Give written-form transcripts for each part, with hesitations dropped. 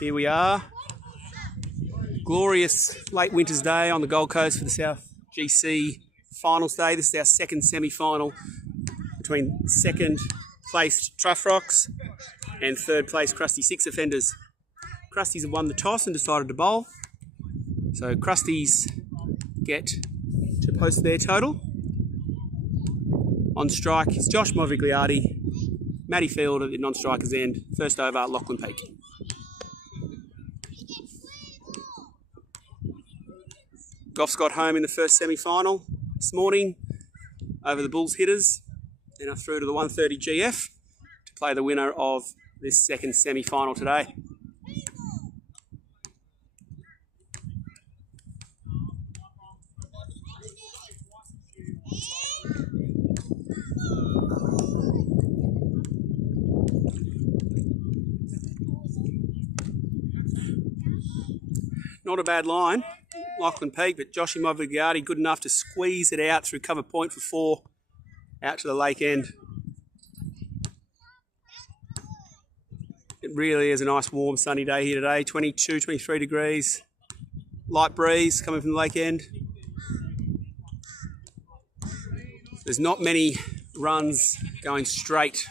Here we are. Glorious late winter's day on the Gold Coast for the South GC Finals Day. This is our second semi-final between second placed Troughrocks and third place Krusty Six Offenders. Krusties have won the toss and decided to bowl. So Krusties get to post their total. On strike is Josh Movigliardi, Matty Field at the non-striker's end. First over, Lachlan Peak. Goffs got home in the first semi-final this morning over the Bulls hitters and are through to the 130 GF to play the winner of this second semi-final today. Not a bad line, Lachlan Peak, but Joshy Movigliardi good enough to squeeze it out through cover point for 4 out to the lake end. It really is a nice warm sunny day here today, 22, 23 degrees, light breeze coming from the lake end. There's not many runs going straight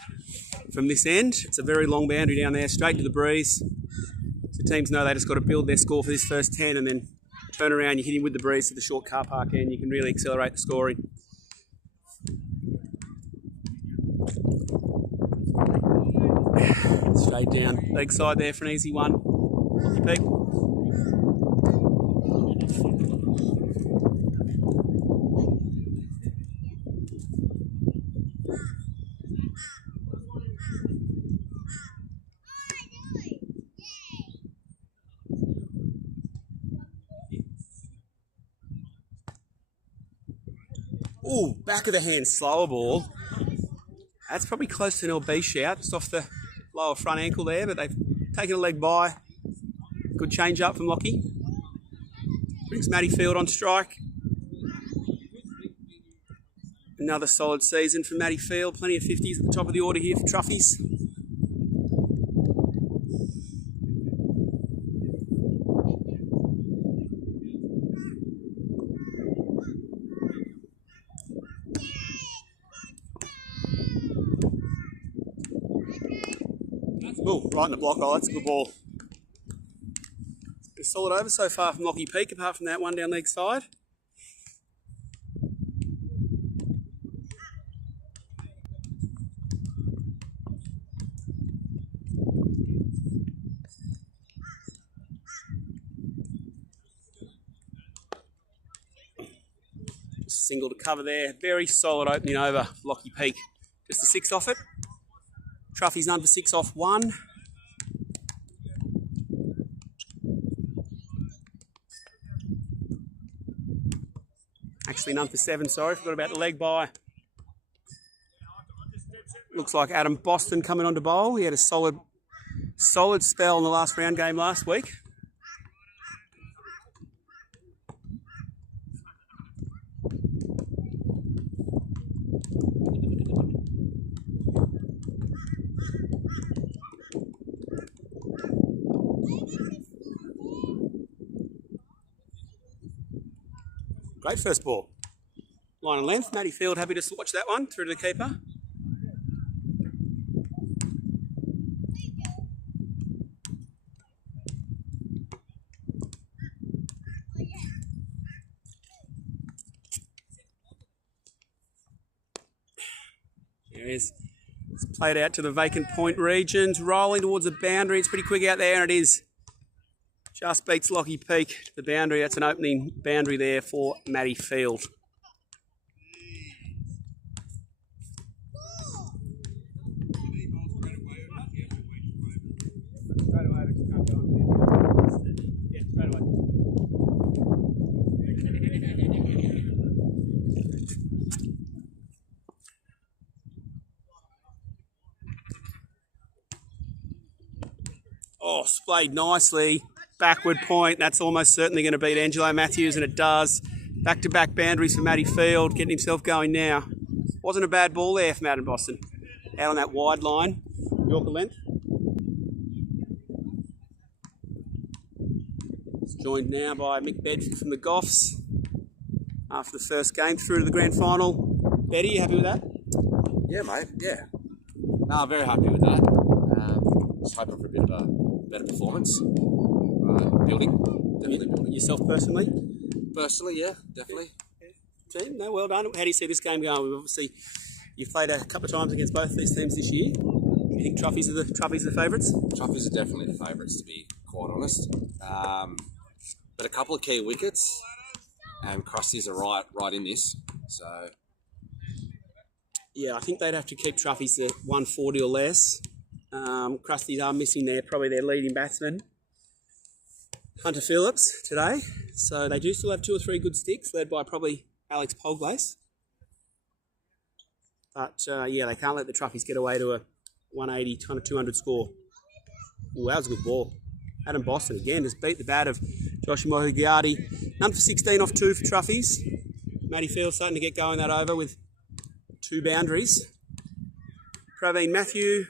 from this end. It's a very long boundary down there, straight to the breeze. So teams know they just got to build their score for this first 10 and then turn around, you're hitting with the breeze to the short car park end. You can really accelerate the scoring. Straight down, leg side there for an easy one. Peak. Ooh, back of the hand, slower ball. That's probably close to an LB shout, just off the lower front ankle there, but they've taken a leg by. Good change up from Lockie. Brings Matty Field on strike. Another solid season for Matty Field. Plenty of 50s at the top of the order here for Truffies. Oh, right in the block. Oh, that's a good ball. It's a solid over so far from Lockie Peak, apart from that one down leg side. Single to cover there. Very solid opening over Lockie Peak. Just a 6 off it. Truffy's none for 6 off 1. Actually none for 7, sorry. Forgot about the leg by. Looks like Adam Boston coming on to bowl. He had a solid spell in the last round game last week. Great first ball. Line and length. Matty Field happy to watch that one through to the keeper. There he is. It's played out to the vacant point regions, rolling towards the boundary. It's pretty quick out there, and it is. Just beats Lockie Peak to the boundary. That's an opening boundary there for Matty Field. Oh, splayed nicely. Backward point. That's almost certainly going to beat Angelo Matthews, and it does. Back-to-back boundaries for Matty Field, getting himself going now. Wasn't a bad ball there from Adam Boston. Out on that wide line. Yorker length. Joined now by Mick Bedford from the Goffs after the first game through to the grand final. Betty, you happy with that? Yeah, mate. Yeah. No, I'm very happy with that. Just hoping for a bit of a better performance. Definitely building. Yourself personally? Personally, yeah, definitely. Team, no, well done. How do you see this game going? Obviously, you've played a couple of times against both these teams this year. You think Troughies are the favourites? Troughies are definitely the favourites, to be quite honest. But a couple of key wickets, and Krusty's are right in this. So yeah, I think they'd have to keep Troughies at 140 or less. Krusties are missing probably their leading batsman, Hunter Phillips, today. So they do still have 2 or 3 good sticks, led by probably Alex Polglace. But yeah, they can't let the Troughies get away to a 180, kind of 200 score. Ooh, that was a good ball. Adam Boston again just beat the bat of Joshua Mohigiati. None for 16 off 2 for Troughies. Matty Field starting to get going that over with 2 boundaries. Praveen Matthew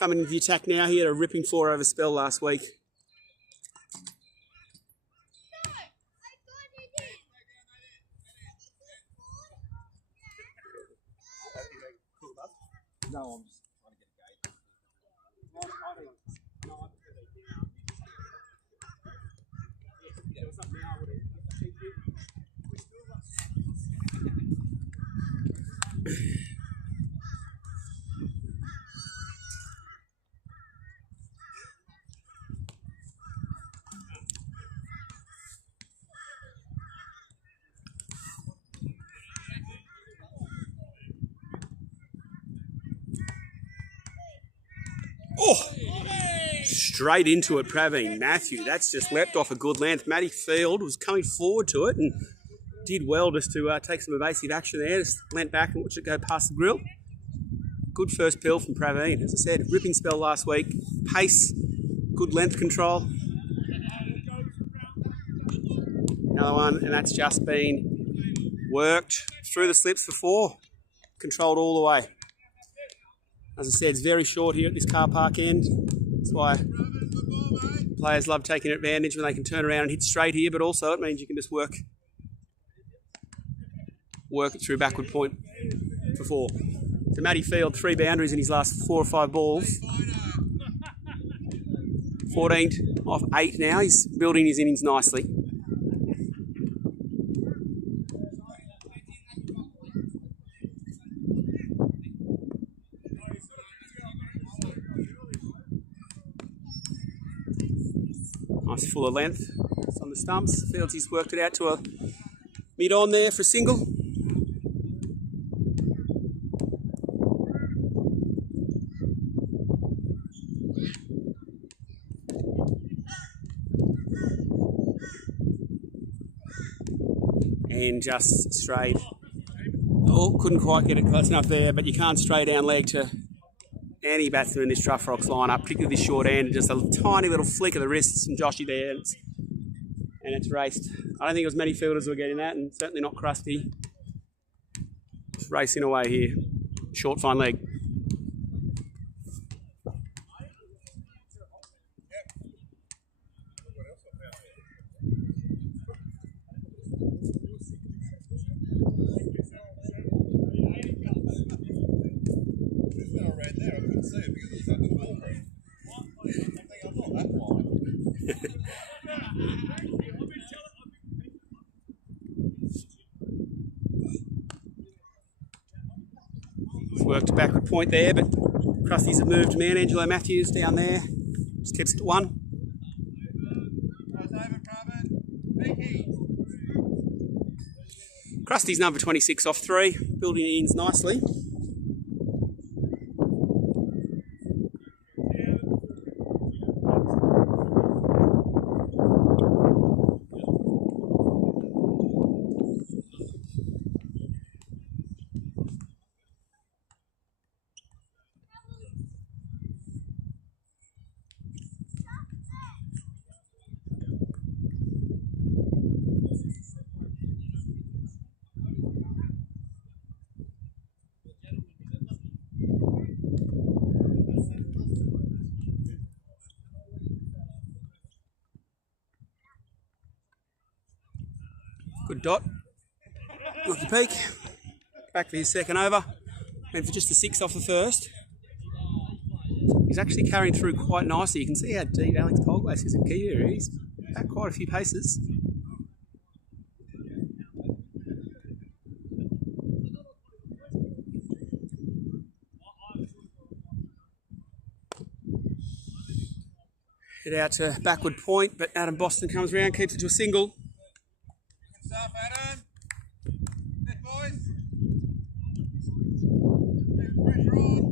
coming into the attack now. He had a ripping 4-over spell last week. no, I'm just trying to get a gauge. Oh! Straight into it, Praveen Matthew. That's just leapt off a good length. Matty Field was coming forward to it and did well just to take some evasive action there. Just leant back and watched it go past the grill. Good first pill from Praveen. As I said, ripping spell last week. Pace, good length control. Another one, and that's just been worked through the slips for 4. Controlled all the way. As I said, it's very short here at this car park end. That's why players love taking advantage when they can turn around and hit straight here, but also it means you can just work it through backward point for 4. So Matty Field, 3 boundaries in his last 4 or 5 balls. 14 off 8 now. He's building his innings nicely. Nice fuller length. It's on the stumps. Fields he's worked it out to a mid-on there for a single. And just straight. Oh, couldn't quite get it close enough there, but you can't stray down leg to any batsman in this Troughrocks lineup, particularly this short end. Just a tiny little flick of the wrists from Joshy there, and it's raced. I don't think it was many fielders who were getting that, and certainly not Krusty. Just racing away here. Short, fine leg. Worked a backward point there, but Krusty's have moved man. Angelo Matthews down there. Just tips it to 1. Krusty's number 26 off 3, building it in nicely. Dot. Lucky peak. Back for his second over. Went for just a 6 off the first. He's actually carrying through quite nicely. You can see how deep Alex Polglass is at key here. He's back quite a few paces. Head out to backward point, but Adam Boston comes around, keeps it to a single. Good stuff, Adam. Good boys. Pressure on.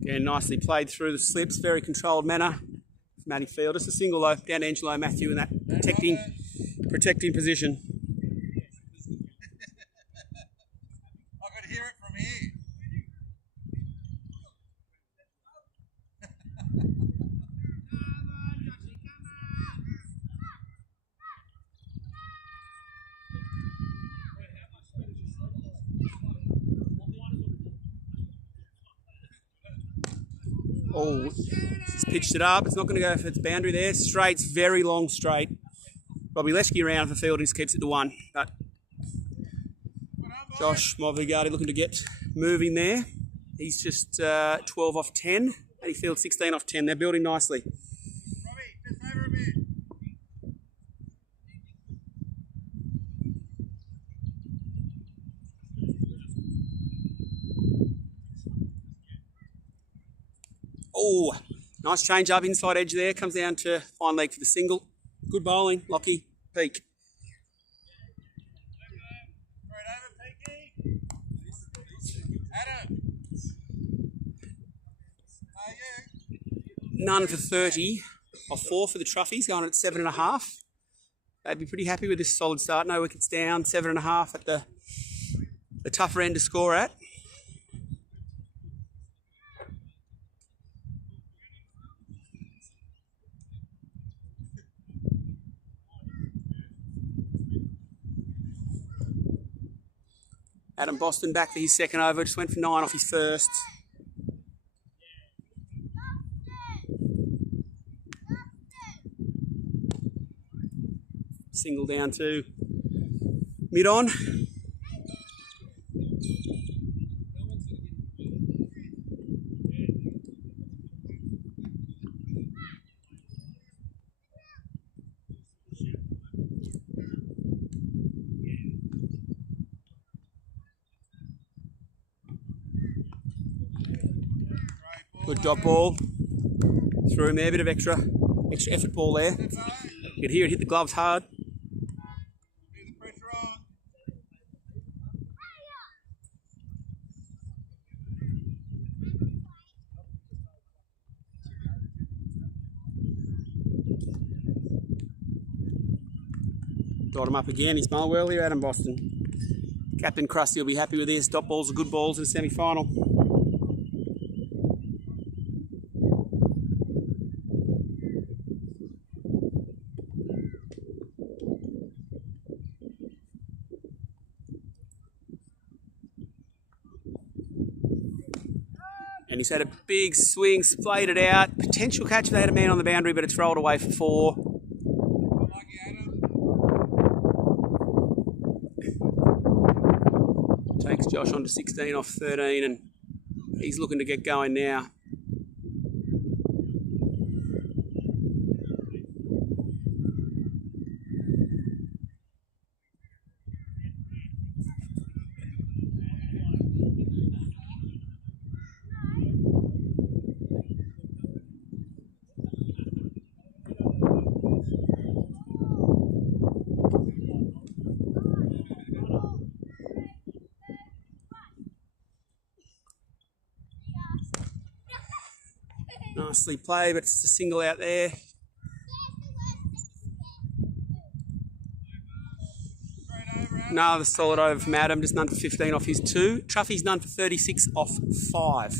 Again, nicely played through the slips, very controlled manner. Matty Field, just a single though, down to Angelo Matthew in that protecting position. I could hear it from here. Oh, he's pitched it up. It's not going to go for its boundary there. Straight's very long straight. Probably Lesky around for the field and just keeps it to 1. But Josh Movligati looking to get moving there. He's just 12 off 10. And he fields 16 off 10. They're building nicely. Robbie, just over a bit. Oh, nice change up inside edge there. Comes down to fine leg for the single. Good bowling, Lockie, peak. Right over, Peaky. Adam. How are you? None for 30 off 4 for the Truffies, going at 7.5. They'd be pretty happy with this solid start. No wickets down, 7.5 at the tougher end to score at. Adam Boston back for his second over, just went for 9 off his first. Single down to mid-on. Good dot ball. Threw him there, a bit of extra effort ball there. You could hear it hit the gloves hard. Feel the pressure on. Dot him up again. He's bowled well here, Adam Boston. Captain Krusty will be happy with this. Dot balls are good balls in the semi-final. And he's had a big swing, splayed it out. Potential catch if they had a man on the boundary, but it's rolled away for 4. Lucky Adam. Takes Josh on to 16 off 13, and he's looking to get going now. Nicely played, but it's a single out there. Another solid over from Adam, just none for 15 off his 2. Truffy's none for 36 off 5.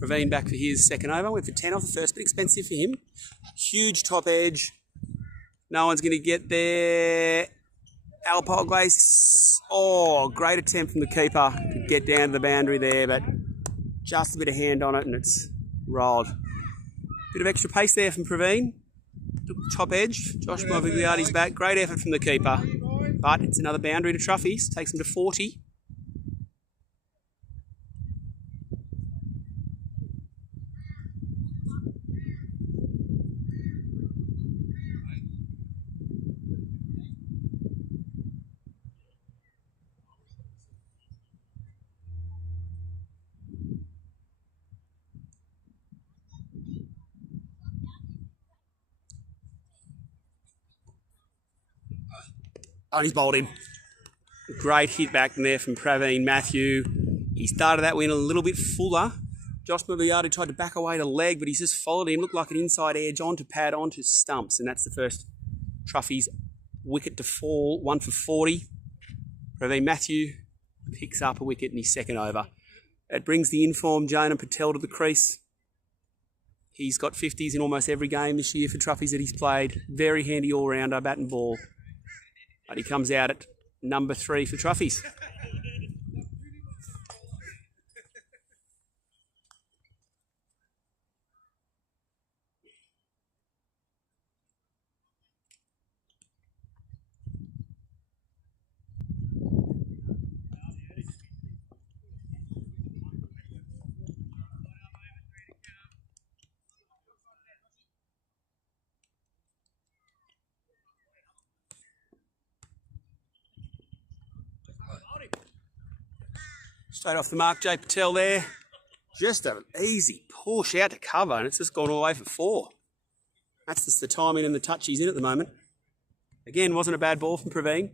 Praveen back for his second over. Went for 10 off the first, but expensive for him. Huge top edge. No one's going to get there. Alpine Glaze. Oh, great attempt from the keeper to get down to the boundary there, but just a bit of hand on it and it's rolled. Bit of extra pace there from Praveen. Took the top edge. Josh Movigliardi's back. Great effort from the keeper, but it's another boundary to Truffy's. Takes him to 40. Oh, he's bowled him. Great hit back there from Praveen Matthew. He started that win a little bit fuller. Josh Mobiliardi tried to back away to leg, but he's just followed him. Looked like an inside edge onto pad, onto stumps, and that's the first Truffy's wicket to fall. 1 for 40. Praveen Matthew picks up a wicket in his second over. It brings the informed Jonah Patel to the crease. He's got 50s in almost every game this year for Truffy's that he's played. Very handy all-rounder, bat and ball. But he comes out at number 3 for Truffy's. Straight off the mark, Jay Patel there. Just an easy push out to cover, and it's just gone all the way for 4. That's just the timing and the touch he's in at the moment. Again, wasn't a bad ball from Praveen.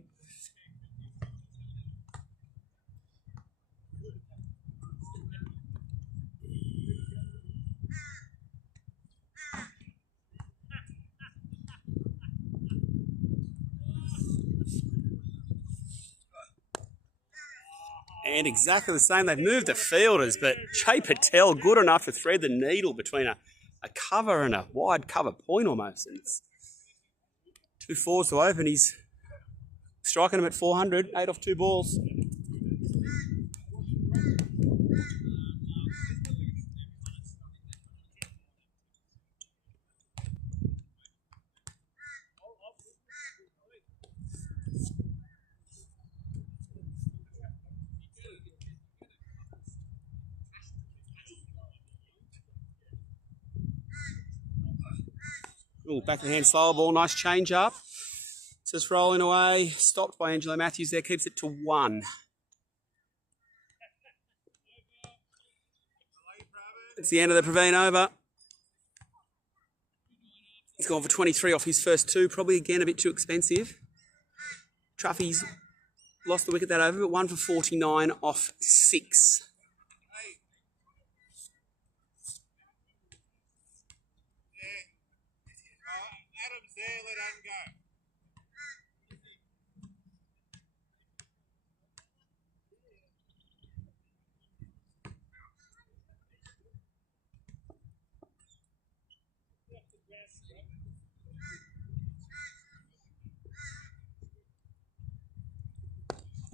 And exactly the same. They've moved the fielders, but Jay Patel good enough to thread the needle between a cover and a wide cover point almost. And it's 2 fours to open. He's striking him at 400, 8 off 2 balls. Ooh, back of the hand slower ball, nice change up. Just rolling away, stopped by Angelo Matthews there, keeps it to 1. It's the end of the Praveen over. He's gone for 23 off his first 2, probably again a bit too expensive. Truffy's lost the wicket that over, but 1 for 49 off 6. Adam's there, let Adam go.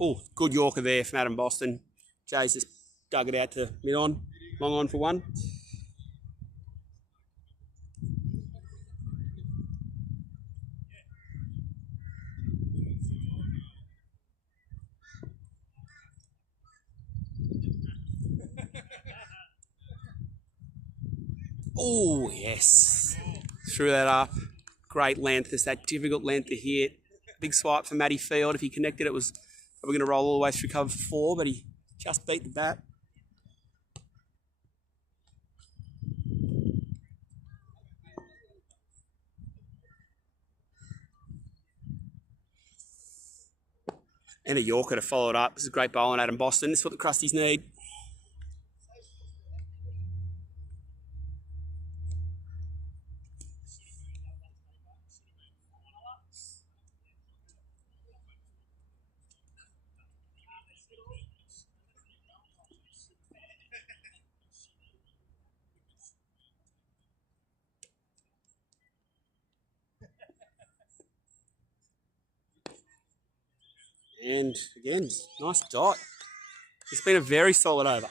Oh, good Yorker there from Adam Boston. Jay's just dug it out to mid-on, long on for 1. Oh, yes. Threw that up. Great length. It's that difficult length to hit. Big swipe for Matty Field. If he connected, it was probably going to roll all the way through cover 4, but he just beat the bat. And a Yorker to follow it up. This is a great bowling, Adam Boston. This is what the Krusties need. And again, nice dot. It's been a very solid over.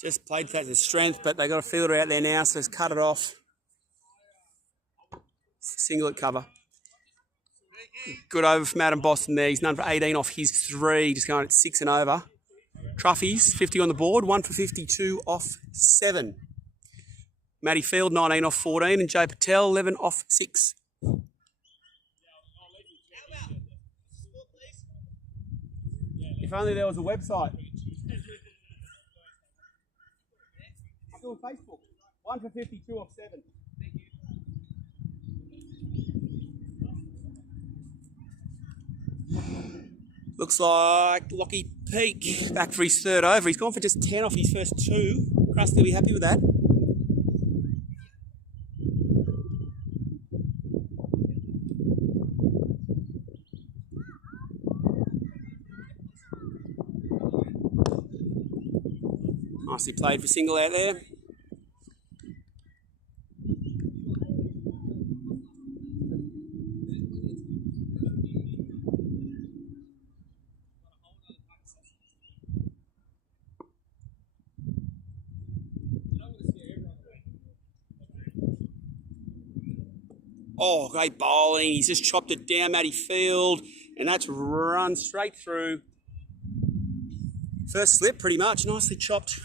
Just played that to strength, but they got a fielder out there now, so he's cut it off. Singlet cover. Good over from Adam Boston there. He's none for 18 off his 3, just going at 6 and over. Truffy's 50 on the board, 1 for 52 off 7. Matty Field 19 off 14, and Jay Patel 11 off 6. If only there was a website. On Facebook. 1 for 52 off 7. Looks like Lockie Peak back for his 3rd over. He's gone for just 10 off his first 2. Krusty will be happy with that. Nicely played for single out there. Oh, great bowling. He's just chopped it down, Matty Field, and that's run straight through. First slip, pretty much. Nicely chopped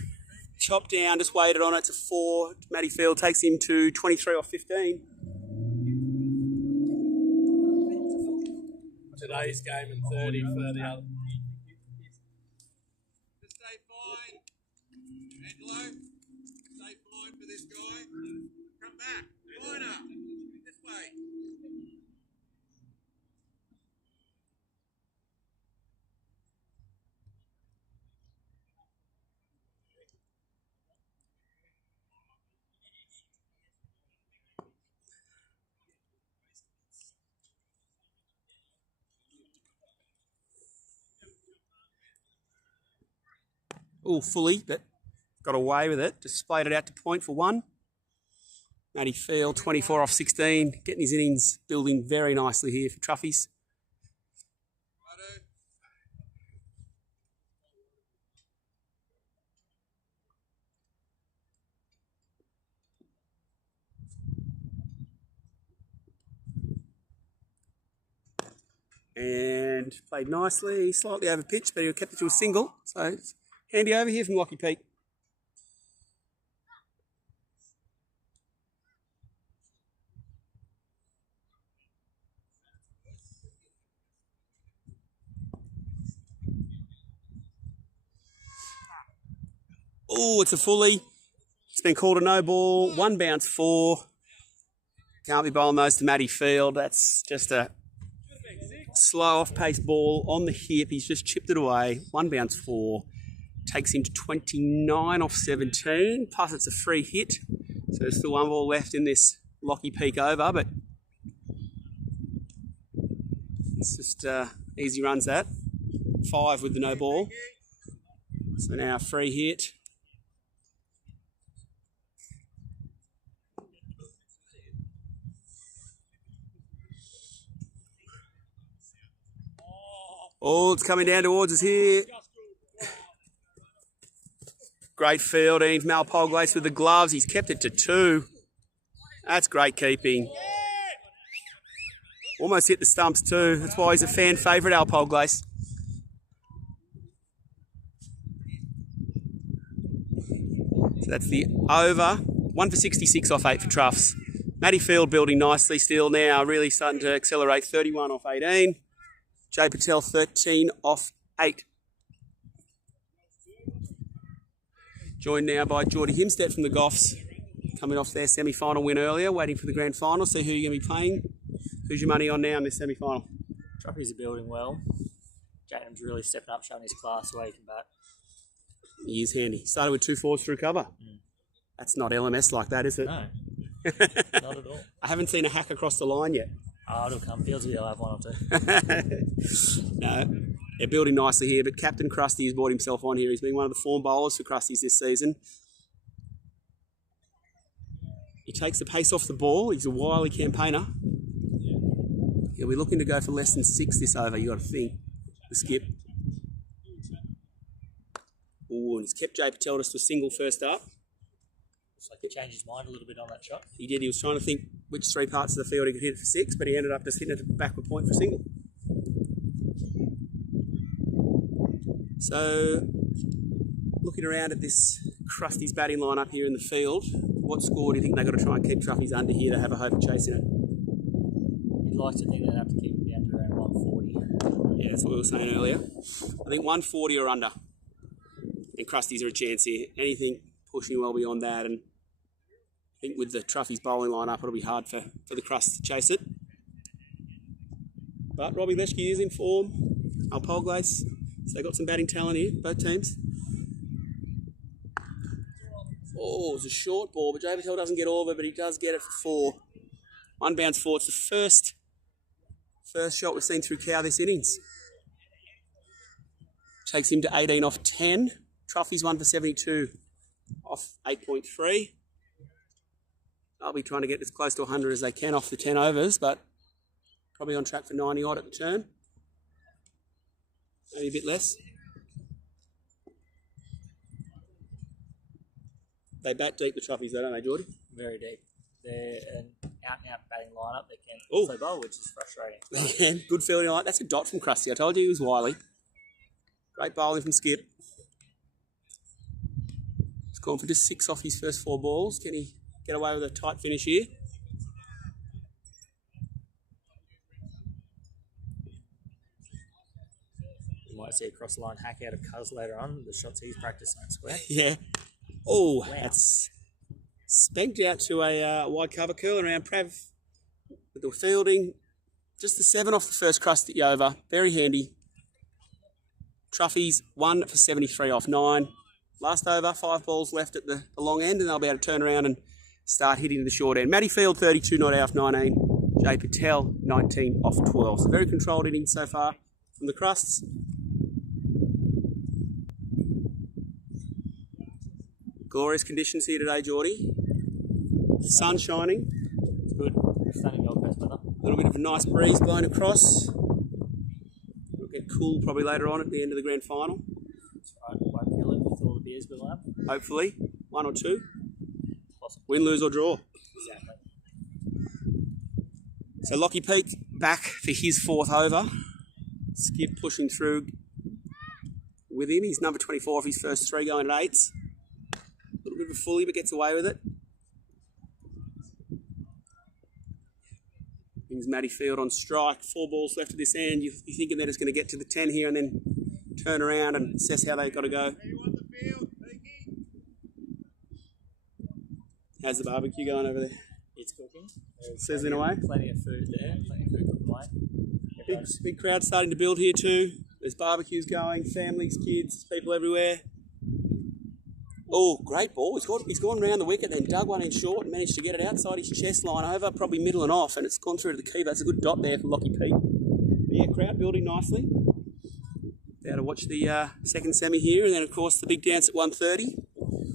down, just weighted on it to 4. Matty Field takes him to 23 off 15. Today's game and 30 for the other. Just stay fine. Angelo, stay fine for this guy. Come back. Liner. This way. All fully, but got away with it. Just splayed it out to point for 1. Matty Field, 24 off 16, getting his innings building very nicely here for Truffy's. And played nicely, slightly over pitch, but he kept it to a single. So it's handy over here from Lockie Peak. Oh, it's a fully. It's been called a no ball. 1 bounce 4. Can't be bowling those to Matty Field. That's just a slow off-pace ball on the hip. He's just chipped it away. 1 bounce 4. Takes him to 29 off 17. Plus it's a free hit. So there's still 1 ball left in this Lockie Peak over, but it's just easy runs that. 5 with the no ball. So now free hit. Oh, it's coming down towards us here. Great fielding. Mal Polglace with the gloves. He's kept it to 2. That's great keeping. Almost hit the stumps too. That's why he's a fan favourite, Al Polglace. So that's the over. 1 for 66 off 8 for Troughs. Matty Field building nicely still now. Really starting to accelerate. 31 off 18. Jay Patel 13 off 8. Joined now by Geordie Himstead from the Goffs, coming off their semi-final win earlier, waiting for the grand final. See who you're going to be playing. Who's your money on now in this semi-final? Truffy's are building well. Jaden's really stepping up, showing his class the way he can bat. He is handy. Started with 2 fours through cover. That's not LMS like that, is it? No, not at all. I haven't seen a hack across the line yet. Oh, it'll come. Fields will have one or two. No, they're building nicely here, but Captain Krusty has brought himself on here. He's been one of the form bowlers for Krusties this season. He takes the pace off the ball. He's a wily campaigner. He'll be looking to go for less than 6 this over, you got to think. The skip. Oh, and he's kept Jay Patel just to a single first up. Looks like he changed his mind a little bit on that shot. He did. He was trying to think which 3 parts of the field he could hit it for 6, but he ended up just hitting it at the backward point for a single. So, looking around at this Krusty's batting line up here in the field, what score do you think they've got to try and keep Truffy's under here to have a hope of chasing it? You'd like to think they'd have to keep him down to around 140. Yeah, that's what we were saying earlier. I think 140 or under. And Krusty's are a chance here. Anything pushing well beyond that, and I think with the Truffy's bowling line up, it'll be hard for the Crust to chase it. But Robbie Leschke is in form. Alpolglace, so they've got some batting talent here, both teams. Oh, it's a short ball, but Jay Patel doesn't get over, but he does get it for 4. One bounce 4. It's the first shot we've seen through Cow this innings. Takes him to 18 off 10. Truffy's 1 for 72 off 8.3. They'll be trying to get as close to 100 as they can off the 10 overs, but probably on track for 90 odd at the turn. Maybe a bit less. They bat deep, the Truffies, though, don't they, Geordie? Very deep. They're an out-and-out batting lineup. They can Ooh. also bowl, which is frustrating. Yeah, good fielding. Like that's a dot from Krusty. I told you he was wily. Great bowling from Skip. He's gone for just 6 off his first 4 balls. Can he get away with a tight finish here? You might see a cross-line hack out of Cuz later on. The shots he's practicing at square. Yeah. Oh, Wow. that's spanked out to a wide cover curl around Prav with the fielding. Just the 7 off the first Krusty over. Very handy. Truffies 1 for 73 off 9. Last over, 5 balls left at the long end, and they'll be able to turn around and start hitting the short end. Matty Field 32 not out off 19. Jay Patel 19 off 12. So very controlled innings so far from the Crusts. Glorious conditions here today, Geordie. Sun shining. It's good. Stunning Gold Coast weather. A little bit of a nice breeze blowing across. It'll get cool probably later on at the end of the grand final. That's right. Won't feel it with all the beers we'll have. Hopefully, 1 or 2. Possible. Win, lose or draw. Exactly. So Lockie Peak back for his 4th over. Skip pushing through with him. He's number 24 of his first 3 going at 8s. A little bit of a fully, but gets away with it. Brings Matty Field on strike. 4 balls left at this end. You're thinking they're just going to get to the 10 here and then turn around and assess how they've got to go. How's the barbecue going over there? It's cooking. Sizzling away. Plenty of food there. Plenty of food cooking away. Big crowd starting to build here too. There's barbecues going, families, kids, people everywhere. Oh, great ball. He's gone round the wicket, then dug one in short and managed to get it outside his chest line over, probably middle and off, and it's gone through to the keeper. That's a good dot there for Lockie Pete. But yeah, crowd building nicely. Now to watch the second semi here, and then of course the big dance at 1:30.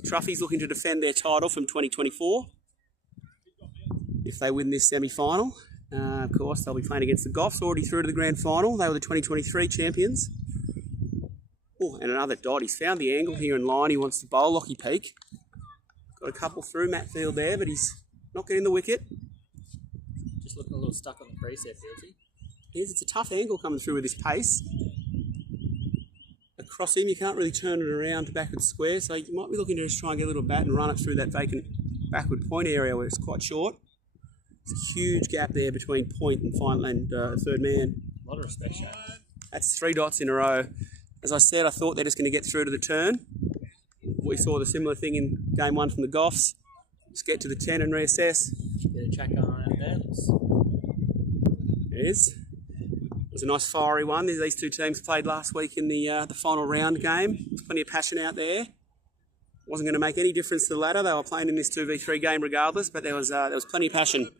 Truffies looking to defend their title from 2024. If they win this semi-final, of course they'll be playing against the Goffs, already through to the grand final. They were the 2023 champions. Oh, and another dot. He's found the angle here in line. He wants to bowl Lockie Peak. Got a couple through Matt Field there, but he's not getting the wicket. Just looking a little stuck on the crease there, Fieldsy. It's a tough angle coming through with this pace. Across him, you can't really turn it around to backward square, so you might be looking to just try and get a little bat and run it through that vacant backward point area where it's quite short. There's a huge gap there between point and final and third man. A lot of respect, Shane. That's 3 dots in a row. As I said, I thought they're just going to get through to the turn. We saw the similar thing in game 1 from the Goffs. Just get to the 10 and reassess. Bit of chat going on out there. There it is. It was a nice fiery one. These 2 teams played last week in the final round game. There's plenty of passion out there. Wasn't going to make any difference to the ladder. They were playing in this 2v3 game regardless, but there was plenty of passion.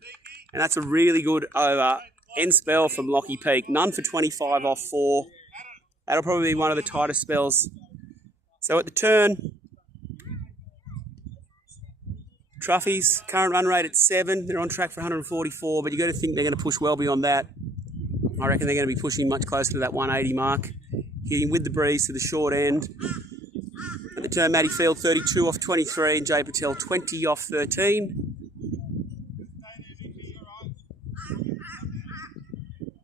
And that's a really good over end spell from Lockie Peak. None for 25 off 4. That'll probably be one of the tightest spells. So at the turn, Truffy's current run rate at 7. They're on track for 144, but you've got to think they're going to push well beyond that. I reckon they're going to be pushing much closer to that 180 mark. Hitting with the breeze to the short end. At the turn, Matty Field 32 off 23 and Jay Patel 20 off 13.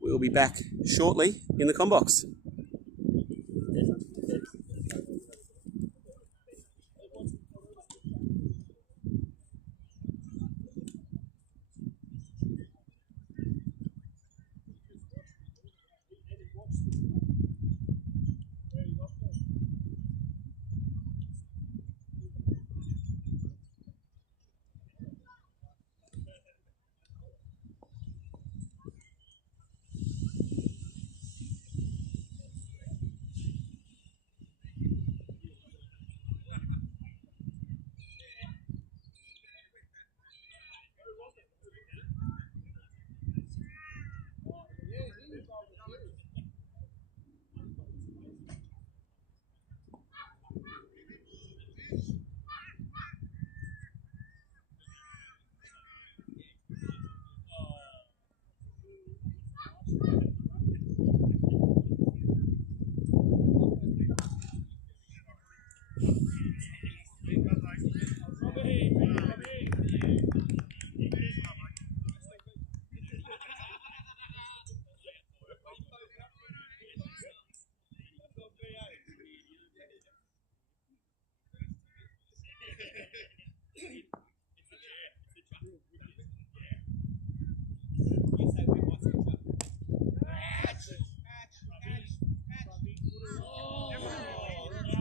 We'll be back shortly in the combox.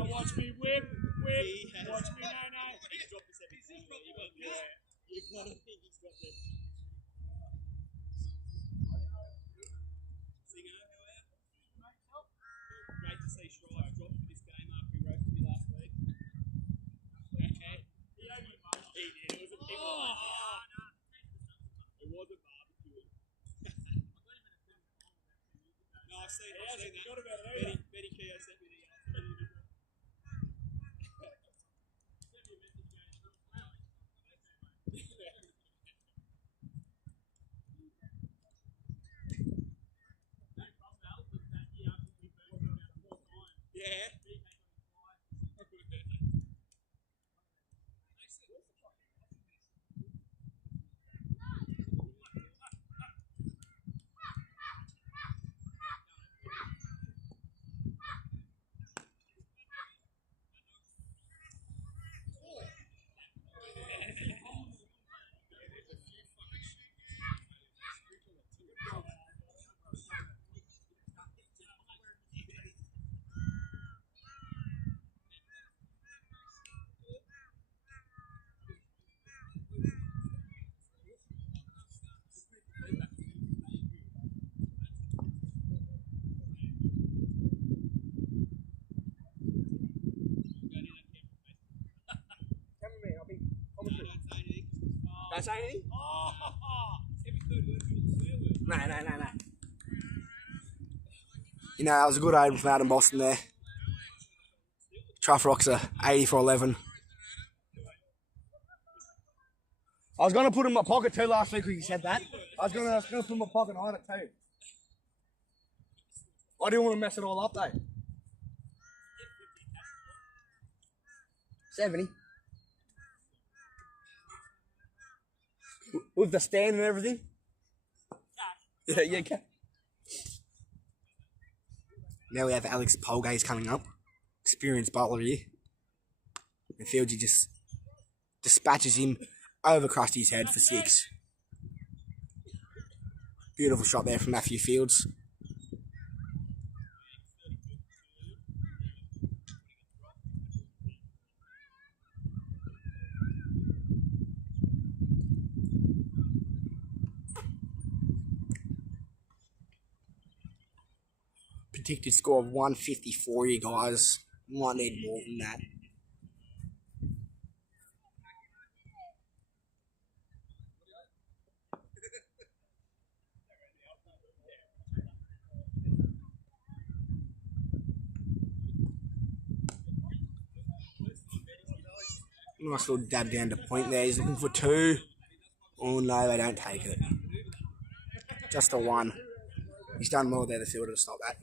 Watch me whip. Watch me, no. He's dropped this every single time. You gotta think he's got this. Singer, how are you? Great to see Troughrocks drop for this game after he roasted me last week. Okay. He did. It was a big one. It wasn't barbecue. No, I've seen that. Betty Keogh sent me the yeah. Don't say anything? No. You know, it was a good aim from out in Boston there. Troughrocks are 80 for 11. I was going to put it in my pocket too last week when you said that. I was going to put it in my pocket and hide it too. I didn't want to mess it all up though. 70. With the stand and everything? Yeah, okay. Now we have Alex Polgaze coming up. Experienced butler here. And Fieldsy just dispatches him over Krusty's head for 6. Beautiful shot there from Matthew Fields. Predicted score of 154, you guys. Might need more than that. Nice little dab down to point there. He's looking for 2. Oh no, they don't take it. Just a 1. He's done well there, the fielder, to stop that.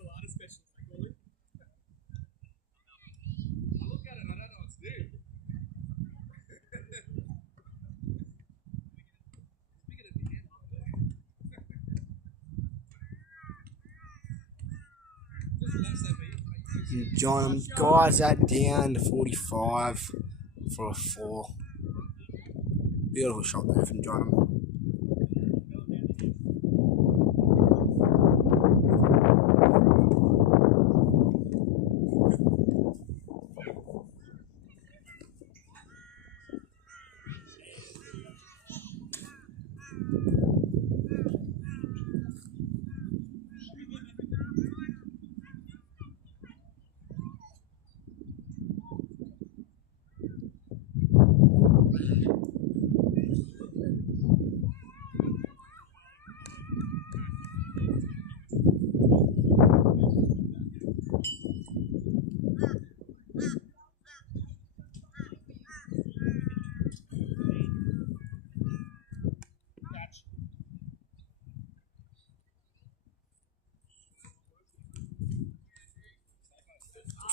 John guides that down to 45 for a 4. Beautiful shot there from John.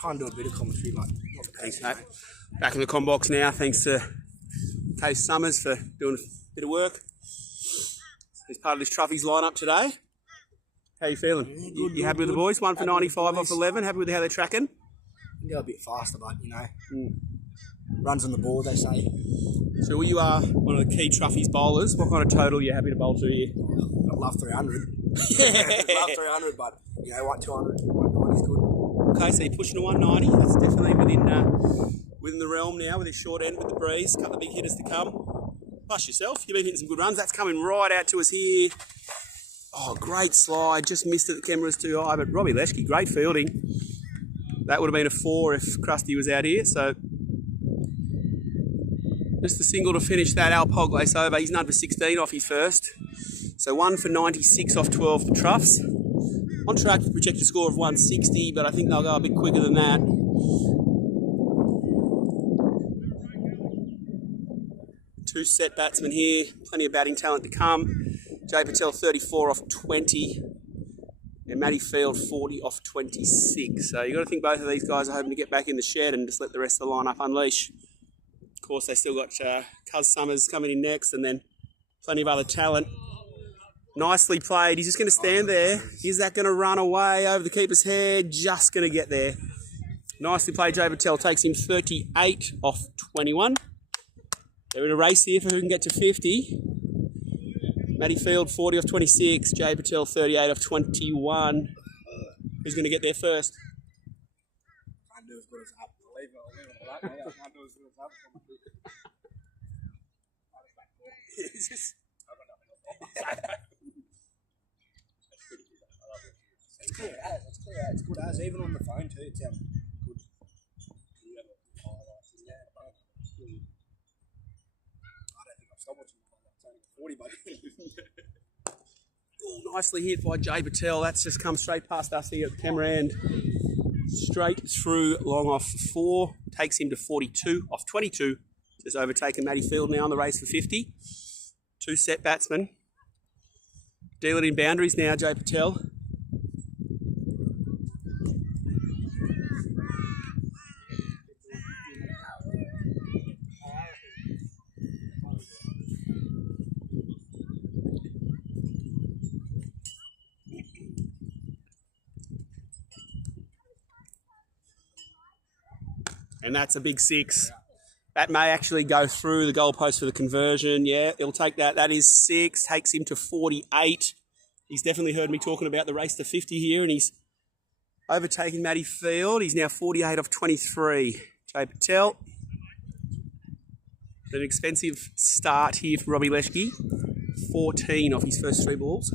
Trying to do a bit of commentary, but not the Thanks, mate. Back in the com box now, thanks to Case Summers for doing a bit of work. He's part of this Truffy's lineup today. How you feeling? You happy with the boys? 1 for 95 off 11. Happy with how they're tracking? Go a bit faster, but you know, runs on the ball, they say. So you are one of the key Truffy's bowlers. What kind of total are you happy to bowl to here? I'd love 300. Love 300, but you know what, 200, 190 is good. Okay, so you're pushing to 190. That's definitely within the realm now with his short end with the breeze. Couple of big hitters to come. Plus yourself, you've been hitting some good runs. That's coming right out to us here. Oh, great slide. Just missed it. The camera's too high, but Robbie Leschke, great fielding. That would have been a 4 if Krusty was out here. So just the single to finish that. Al Poglace over. He's none for 16 off his first. So 1 for 96 off 12 for Truffs. On track to project a score of 160, but I think they'll go a bit quicker than that. 2 set batsmen here, plenty of batting talent to come. Jay Patel 34 off 20, and Matty Field 40 off 26. So you've got to think both of these guys are hoping to get back in the shed and just let the rest of the lineup unleash. Of course, they still got Cuz Summers coming in next, and then plenty of other talent. Nicely played. He's just going to stand there. Is that going to run away over the keeper's head? Just going to get there. Nicely played. Jay Patel takes him 38 off 21. They're in a race here for who can get to 50. Matty Field 40 off 26. Jay Patel 38 off 21. Who's going to get there first? Can't do as good as up. I'll leave it like that. I can't do as good as up. It's clear as. It's clear as. It's good as. Even on the phone too. It's good. I don't think I've stopped watching it. It's only 40, but Oh, nicely hit by Jay Patel. That's just come straight past us here at the camera end. Straight through long off 4. Takes him to 42 off 22. Just overtaken Matty Field now in the race for 50. 2 set batsmen. Dealing in boundaries now, Jay Patel. And that's a big 6. That may actually go through the goalpost for the conversion. Yeah, he'll take that. That is 6. Takes him to 48. He's definitely heard me talking about the race to 50 here, and he's overtaking Matty Field. He's now 48 off 23. Jay Patel. An expensive start here for Robbie Leschke. 14 off his first 3 balls.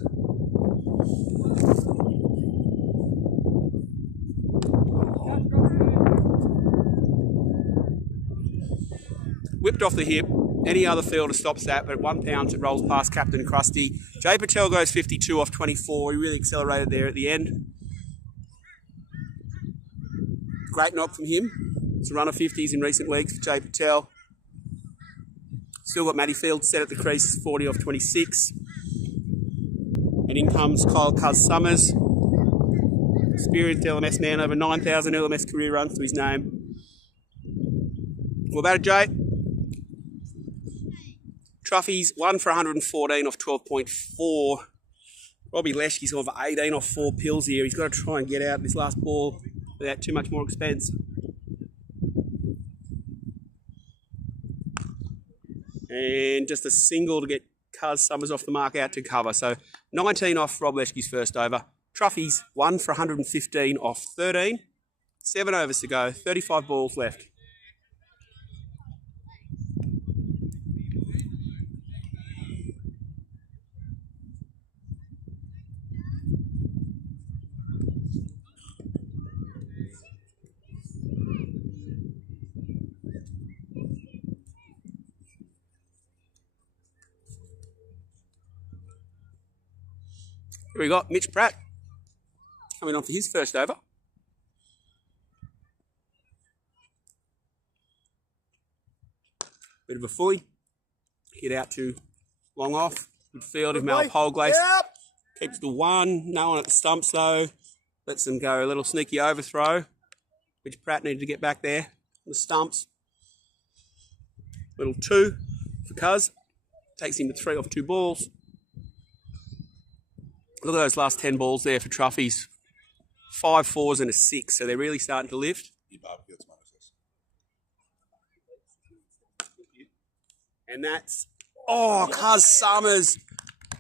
Whipped off the hip. Any other fielder stops that, but at 1 pound it rolls past Captain Krusty. Jay Patel goes 52 off 24. He really accelerated there at the end. Great knock from him. It's a run of 50s in recent weeks for Jay Patel. Still got Matty Field set at the crease, 40 off 26. And in comes Kyle Cuz Summers. Experienced LMS man, over 9,000 LMS career runs to his name. What about it, Jay? Truffy's 1 for 114 off 12.4. Robbie Leshke's over 18 off 4 pills here. He's got to try and get out this last ball without too much more expense. And just a single to get Cuz Summers off the mark out to cover. So 19 off Rob Leshke's first over. Truffy's 1 for 115 off 13. 7 overs to go, 35 balls left. Here we got Mitch Pratt coming on for his first over. Bit of a fully. Hit out to long off. Good field of Mal Polglace. Yep. Keeps the 1. No one at the stumps though. Lets them go a little sneaky overthrow. Mitch Pratt needed to get back there on the stumps. Little 2 for Cuz. Takes him to 3 off 2 balls. Look at those last 10 balls there for Truffy's. 5 4s and a 6, so they're really starting to lift. And that's, Cuz Summers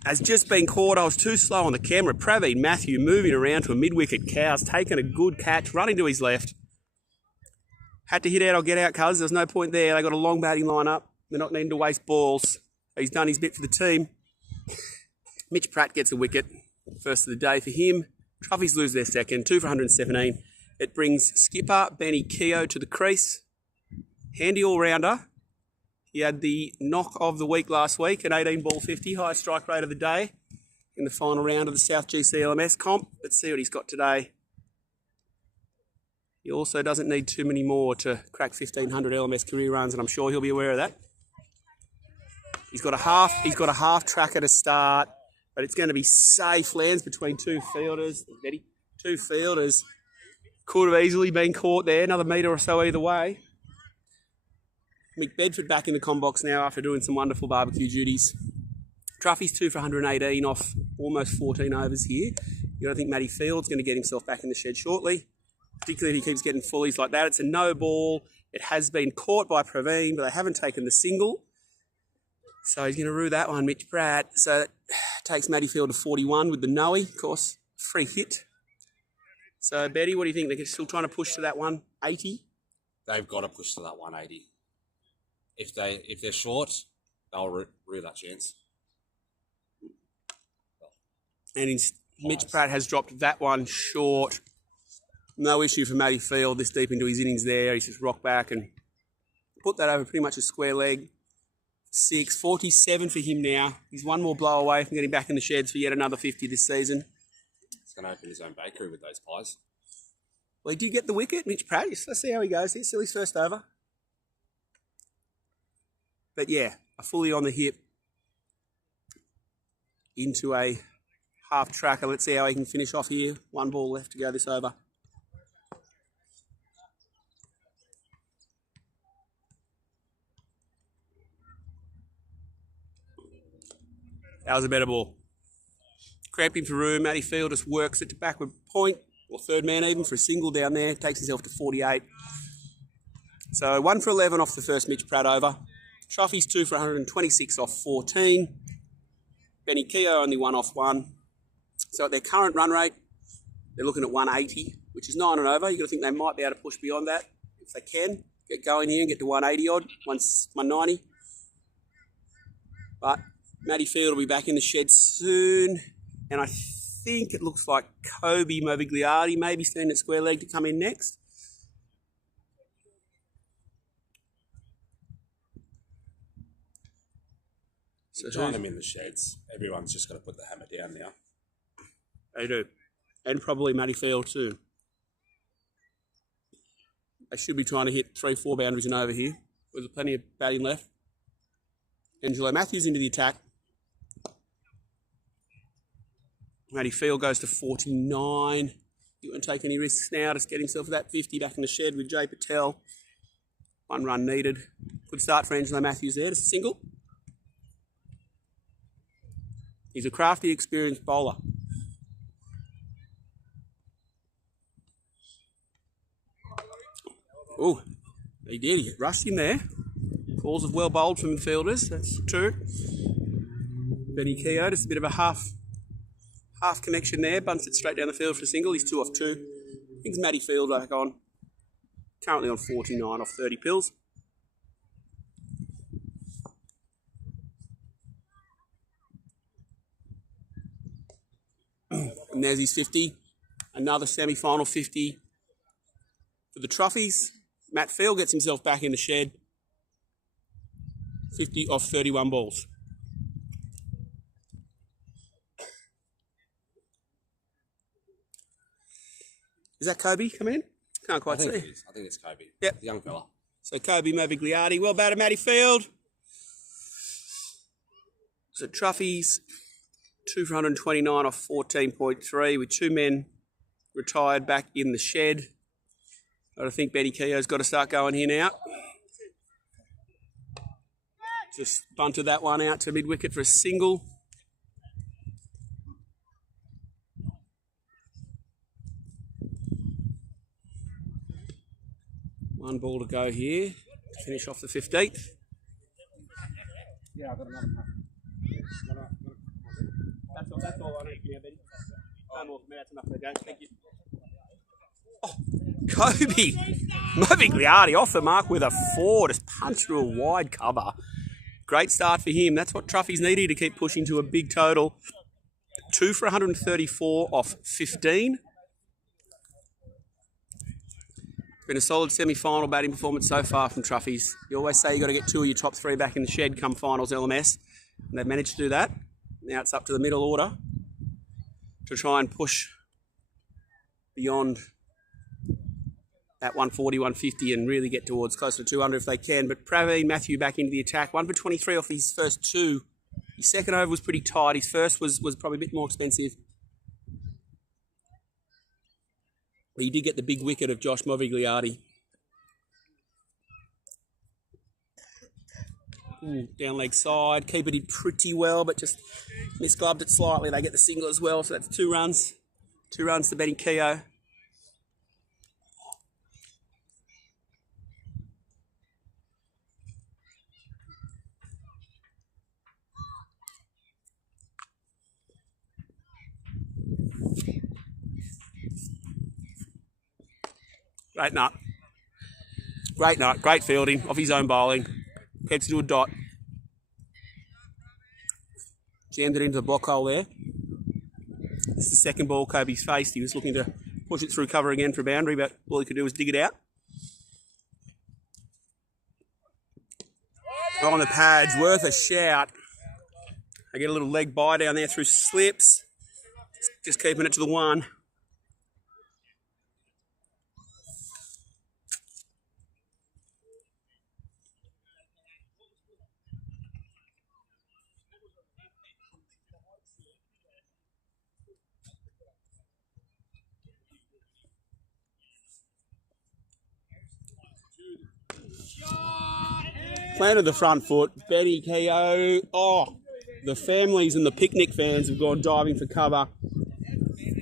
has just been caught. I was too slow on the camera. Praveen Matthew moving around to a mid-wicket cows, taking a good catch, running to his left. Had to hit out or get out, Cuz. There's no point there. They got a long batting lineup. They're not needing to waste balls. He's done his bit for the team. Mitch Pratt gets a wicket. First of the day for him. Truffy's lose their second, 2 for 117. It brings skipper Benny Keogh to the crease. Handy all-rounder. He had the knock of the week last week, an 18 ball 50, highest strike rate of the day in the final round of the South GC LMS comp. Let's see what he's got today. He also doesn't need too many more to crack 1,500 LMS career runs, and I'm sure he'll be aware of that. He's got a half tracker to start. But it's going to be safe. Lands between 2 fielders. 2 fielders. Could have easily been caught there. Another metre or so either way. Mick Bedford back in the com box now after doing some wonderful barbecue duties. Truffy's 2 for 118 off almost 14 overs here. You don't think Matty Field's going to get himself back in the shed shortly. Particularly if he keeps getting fullies like that. It's a no ball. It has been caught by Praveen, but they haven't taken the single. So he's going to rue that one, Mitch Pratt. So that takes Matty Field to 41 with the Noe. Of course, free hit. So, Betty, what do you think? They're still trying to push to that 180? They've got to push to that 180. If they're short, they'll rue that chance. And Mitch Pratt has dropped that one short. No issue for Matty Field this deep into his innings there. He's just rocked back and put that over pretty much a square leg. 47 for him now. He's one more blow away from getting back in the sheds for yet another 50 this season. He's going to open his own bakery with those pies. Well, he did get the wicket, Mitch Pratt. Let's see how he goes. He's still his first over. But yeah, a fully on the hip into a half tracker. Let's see how he can finish off here. 1 ball left to go this over. That was a better ball. Cramped him for room. Matty Field just works it to backward point, or third man even, for a single down there. Takes himself to 48. So 1 for 11 off the first Mitch Pratt over. Truffy's 2 for 126 off 14. Benny Keogh only 1 off 1. So at their current run rate, they're looking at 180, which is 9 and over. You've got to think they might be able to push beyond that if they can. Get going here and get to 180 odd, 190. But Matty Field will be back in the shed soon. And I think it looks like Kobe Movigliardi maybe standing at square leg to come in next. So join them in the sheds. Everyone's just got to put the hammer down now. They do. And probably Matty Field too. They should be trying to hit 3-4 boundaries and over here. There's plenty of batting left. Angelo Matthews into the attack. Matty Field goes to 49. He won't take any risks now. Just get himself that 50 back in the shed with Jay Patel. 1 run needed. Good start for Angelo Matthews there. Just a single. He's a crafty, experienced bowler. Oh, he did. He rushed in there. Balls have well bowled from midfielders. That's true. Benny Keogh, just a bit of a half connection there. Bunts it straight down the field for a single. He's 2 off 2. I think it's Matty Field back on. Currently on 49 off 30 pills. And there's his 50. Another semi-final 50 for the Troughies. Matt Field gets himself back in the shed. 50 off 31 balls. Is that Kobe coming in? Can't quite see. I think it's Kobe. Yep. The young fella. So Kobe Movigliati. Well batted, Matty Field. So Troughies, 2 for 129 off 14.3 with 2 men retired back in the shed. I think Benny Keogh's got to start going here now. Just bunted that one out to mid-wicket for a single. One ball to go here. Finish off the 15th. Yeah, I've got another one. That's all I need for you, Benny. No more from me, that's enough for the game. Thank you. Oh, Kobe Movigliati off the mark with a 4, just punched through a wide cover. Great start for him. That's what Troughies needed to keep pushing to a big total. 2 for 134 off 15. Been a solid semi-final batting performance so far from Troughies. You always say you've got to get 2 of your top 3 back in the shed come finals LMS. And they've managed to do that. Now it's up to the middle order to try and push beyond that 140, 150 and really get towards close to 200 if they can. But Praveen Matthew back into the attack. 1 for 23 off his first 2. His second over was pretty tight. His first was probably a bit more expensive. But he did get the big wicket of Josh Movigliati. Down leg side. Keeper did pretty well, but just misgloved it slightly. They get the single as well, so that's 2 runs. 2 runs to Benny Keogh. Great nut. Great nut. Great fielding off his own bowling. Keeps it to a dot. Jammed it into the block hole there. It's the second ball Kobe's faced. He was looking to push it through cover again for a boundary, but all he could do was dig it out. On the pads, worth a shout. I get a little leg bye down there through slips. Just keeping it to the 1. Planted the front foot. Benny Keogh. Oh, the families and the picnic fans have gone diving for cover.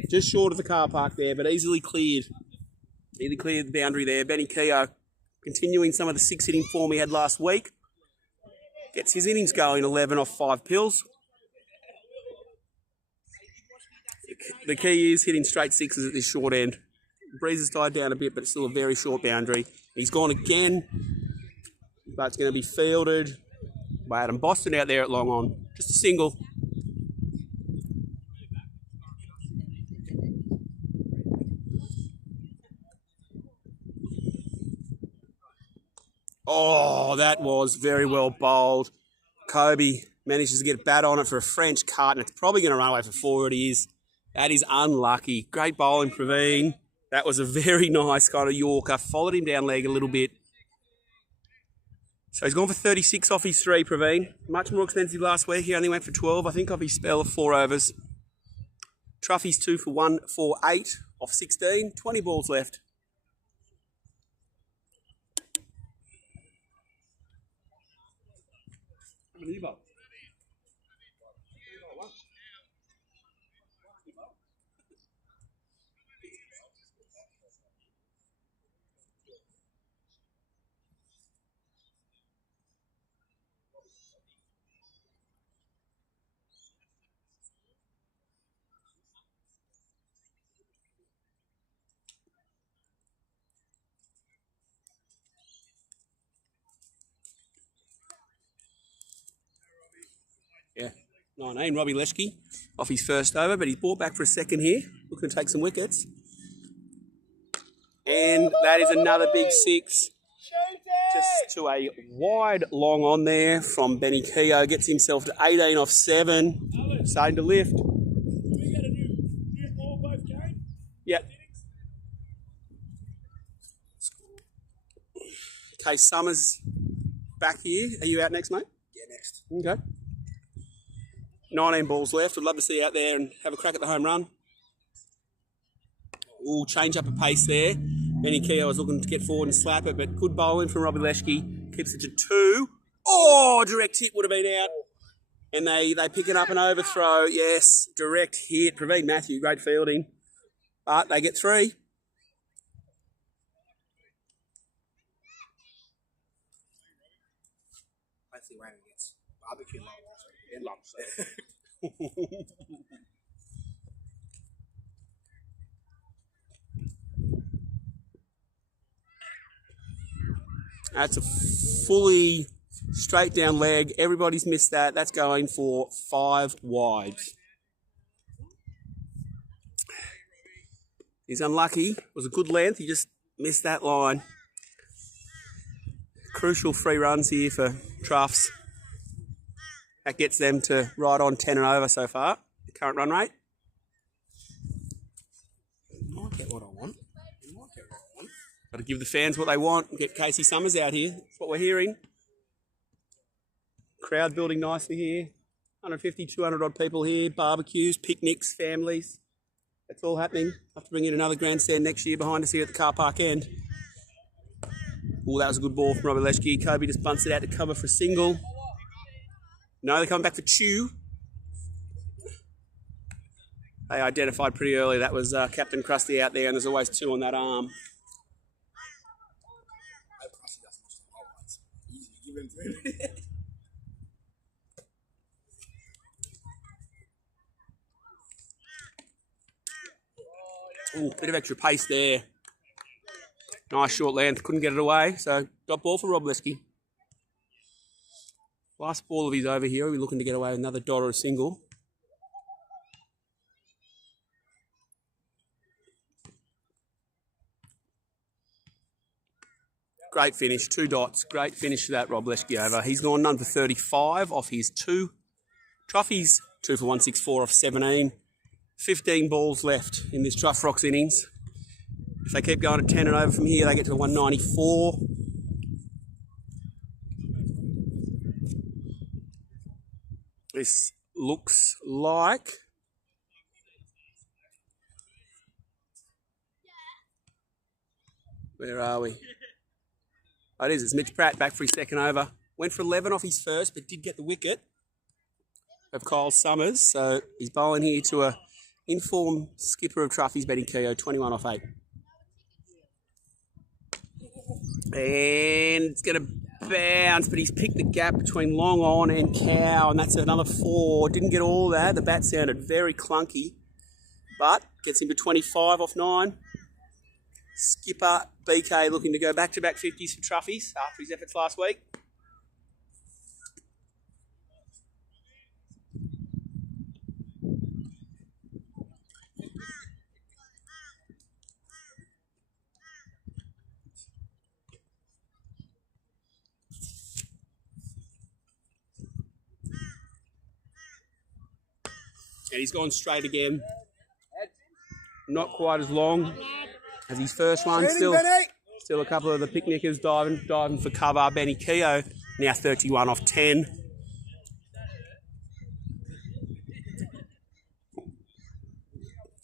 Just short of the car park there, but easily cleared. Easily cleared the boundary there. Benny Keogh continuing some of the 6 hitting form he had last week. Gets his innings going, 11 off 5 pills. The key is hitting straight 6s at this short end. The breeze has died down a bit, but it's still a very short boundary. He's gone again. But it's going to be fielded by Adam Boston out there at long on. Just a single. Oh, that was very well bowled. Kobe manages to get a bat on it for a French cut, and it's probably going to run away for 4. It is. That is unlucky. Great bowling, Praveen. That was a very nice kind of Yorker. Followed him down leg a little bit. So he's gone for 36 off his 3, Praveen. Much more expensive last week. He only went for 12, I think, off his spell of 4 overs. Truffy's 2 for 1 for 8 off 16. 20 balls left. Yeah, 19, Robbie Leschke off his first over, but he's brought back for a second here, looking to take some wickets. And that is another big 6. Just to a wide long on there from Benny Keogh. Gets himself to 18 off 7. Starting to lift. We got a new ball both game. Yep. Case Summers back here. Are you out next, mate? Yeah, next. Okay. 19 balls left. I'd love to see you out there and have a crack at the home run. Ooh, change up a pace there. Benny Keogh was looking to get forward and slap it, but good bowling from Robbie Leschke. Keeps it to 2. Oh, direct hit would have been out. And they pick it up and overthrow. Yes, direct hit. Praveen Matthew, great fielding. But they get 3. Hopefully Wayne gets barbecue lumps. That's a fully straight down leg. Everybody's missed that. That's going for 5 wides. He's unlucky. It was a good length. He just missed that line. Crucial 3 runs here for Troughs. That gets them to right on 10 and over so far, the current run rate. I might get what I want. Got to give the fans what they want and get Casey Summers out here. That's what we're hearing. Crowd building nicely here. 150, 200 odd people here. Barbecues, picnics, families. That's all happening. Have to bring in another grandstand next year behind us here at the car park end. Oh, that was a good ball from Robbie Leschke. Kobe just bunts it out to cover for a single. No, they're coming back for Chew. They identified pretty early that was Captain Krusty out there, and there's always 2 on that arm. Ooh, bit of extra pace there. Nice short length, couldn't get it away, so got ball for Rob Leschke. Last ball of his over here, we're looking to get away with another dot or a single. Great finish, 2 dots. Great finish for that Rob Leschke over. He's gone none for 35 off his 2. Troughies, 2 for 164 off 17. 15 balls left in this Troughrocks innings. If they keep going at 10 and over from here, they get to 194. This looks like... Where are we? Oh, it is. It's Mitch Pratt back for his second over. Went for 11 off his first, but did get the wicket of Kyle Summers. So he's bowling here to a informed skipper of Truffy's, Benny Keogh, 21 off 8. And it's going to bounce, but he's picked the gap between long on and cow, and that's another 4. Didn't get all that. The bat sounded very clunky, but gets him to 25 off 9. Skipper BK looking to go back-to-back 50s for Truffy's after his efforts last week. And he's gone straight again. Not quite as long as his first one. Still a couple of the picnickers diving for cover. Benny Keogh now 31 off 10.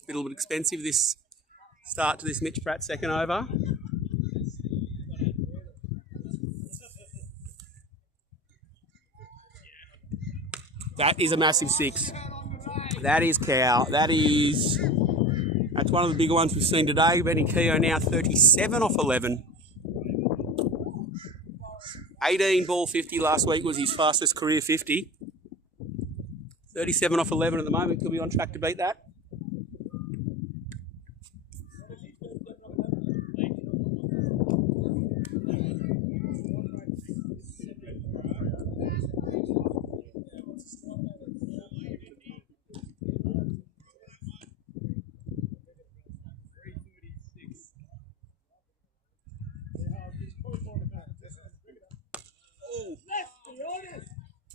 A little bit expensive this start to this Mitch Pratt second over. That is a massive 6. That is cow. That's one of the bigger ones we've seen today. Benny Keogh now 37 off 11. 18 ball 50 last week was his fastest career 50. 37 off 11 at the moment. Could be on track to beat that.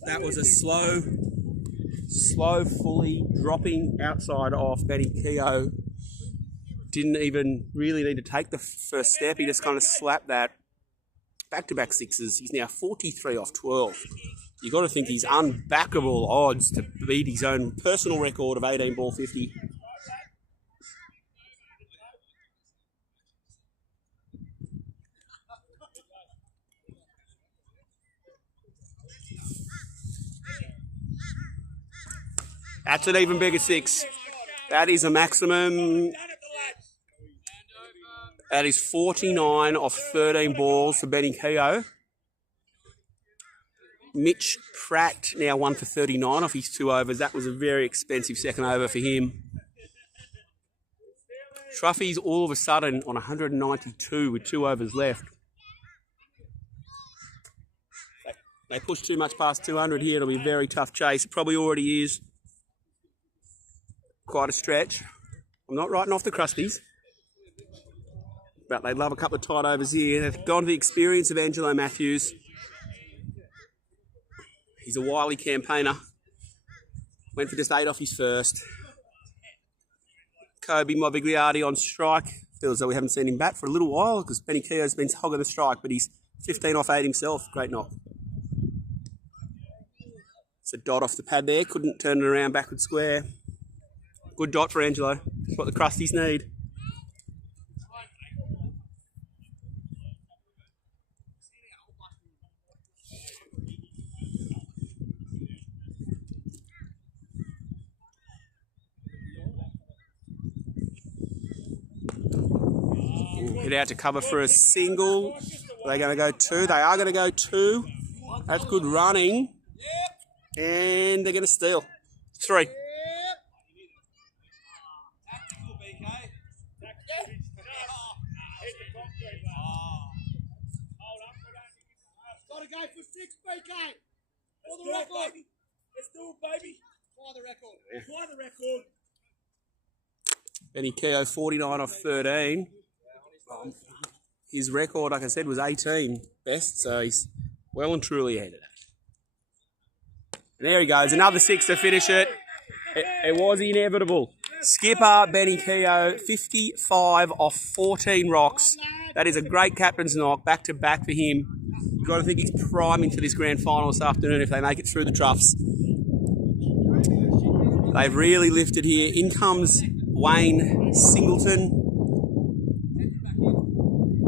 That was a slow, fully dropping outside off Benny Keogh. Didn't even really need to take the first step. He just kind of slapped that. Back-to-back 6s. He's now 43 off 12. You've got to think he's unbackable odds to beat his own personal record of 18 ball 50. That's an even bigger 6. That is a maximum. That is 49 off 13 balls for Benny Keogh. Mitch Pratt now 1 for 39 off his 2 overs. That was a very expensive second over for him. Truffy's all of a sudden on 192 with 2 overs left. They push too much past 200 here. It'll be a very tough chase. It probably already is. Quite a stretch. I'm not writing off the Krusties, but they love a couple of tight overs here. They've gone to the experience of Angelo Matthews. He's a wily campaigner. Went for just 8 off his first. Kobe Movigliardi on strike. Feels though we haven't seen him bat for a little while because Benny Keogh's been hogging the strike, but he's 15 off 8 himself. Great knock. It's a dot off the pad there. Couldn't turn it around backward square. Good dot for Angelo. That's what the Krusties need. Head out to cover for a single. Are they going to go 2? They are going to go 2. That's good running. And they're going to steal. 3. Gotta go for 6, BK. For the record. Let's do it, baby. Try the record. Try the record. Benny Keogh 49 off 13. His record, like I said, was 18 best, so he's well and truly ahead of that. And there he goes, another 6 to finish it. It was inevitable. Skipper Benny Keogh, 55 off 14 rocks. That is a great captain's knock, back to back for him. You've got to think he's priming for this grand final this afternoon if they make it through the troughs. They've really lifted here. In comes Wayne Singleton.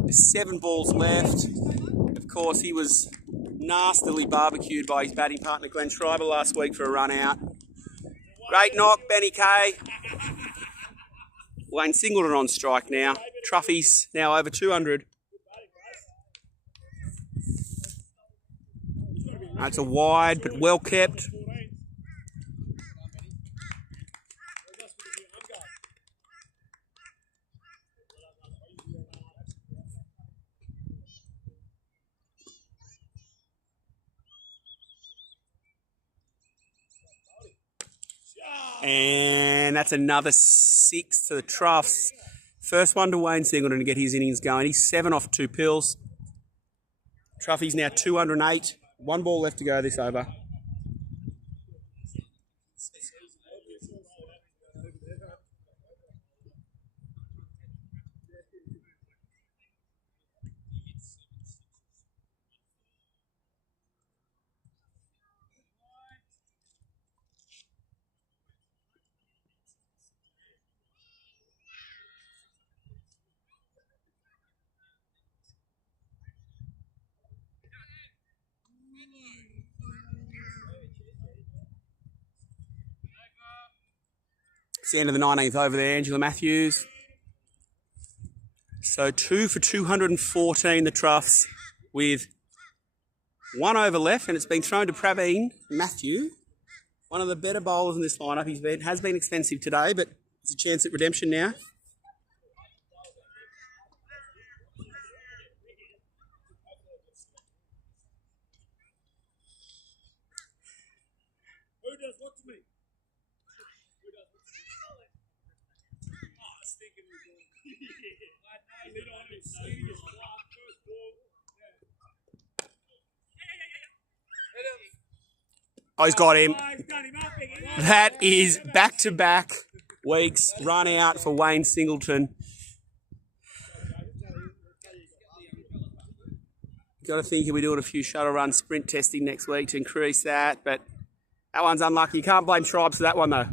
7 balls left. Of course, he was nastily barbecued by his batting partner Glenn Schreiber last week for a run out. Great knock, Benny K. Wayne Singleton on strike now. Truffy's now over 200. That's a wide, but well kept. And that's another 6 to the troughs. First one to Wayne Singleton to get his innings going. He's 7 off 2 pills. Truffy's now 208. 1 ball left to go this over. It's the end of the 19th over there, Angela Matthews. So 2 for 214, the Troughs, with 1 over left, and it's been thrown to Praveen Matthew, one of the better bowlers in this lineup. Has been expensive today, but it's a chance at redemption now. Who does what to me? Who does what to me? Oh, stinking was all. I know, lit on him, serious block, first ball. Oh, he's got him. Oh, he's done him up again. That is back-to-back weeks run out for Wayne Singleton. Got to think he'll be doing a few shuttle run sprint testing next week to increase that, but that one's unlucky. You can't blame Tribes for that one, though.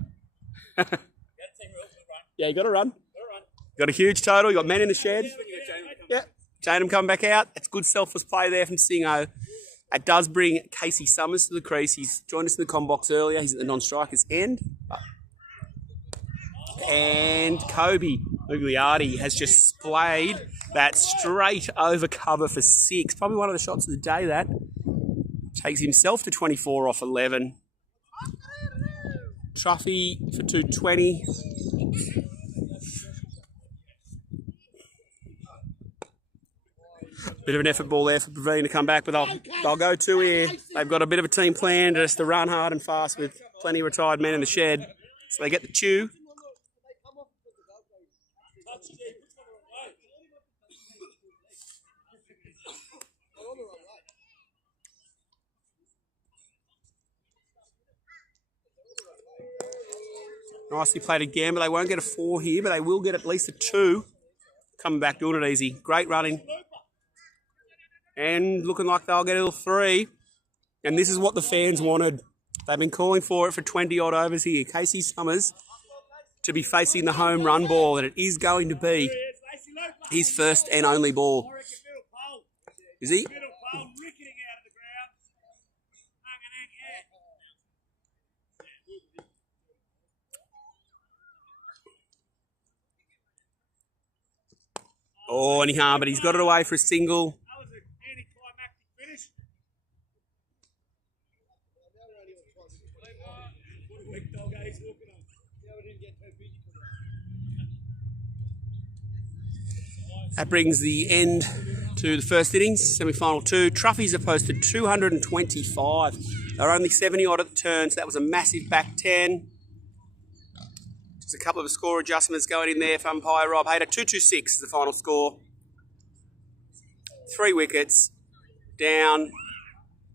Yeah, you got to run. Got a huge total. You got men in the shed. Yeah, Janum coming back out. It's good selfless play there from Singo. It does bring Casey Summers to the crease. He's joined us in the com box earlier. He's at the non-strikers end. And Kobe Ugliardi has just splayed that straight over cover for 6. Probably one of the shots of the day, that. Takes himself to 24 off 11. Truffy for 220. Bit of an effort ball there for Praveen to come back, but they'll go 2 here. They've got a bit of a team plan just to run hard and fast with plenty of retired men in the shed. So they get the chew. Nicely played again, but they won't get a 4 here, but they will get at least a 2. Coming back, doing it easy. Great running. And looking like they'll get a little 3. And this is what the fans wanted. They've been calling for it for 20-odd overs here. Casey Summers to be facing the home run ball, and it is going to be his first and only ball. Is he? Oh, and he can't, but he's got it away for a single. That was an anticlimactic finish. What a weak dog he's walking on. That brings the end to the first innings, semi-final 2. Truffies have posted 225. They're only 70-odd at the turn, so that was a massive back 10. Just a couple of score adjustments going in there for umpire Rob Hayter. 226 is the final score. 3 wickets down.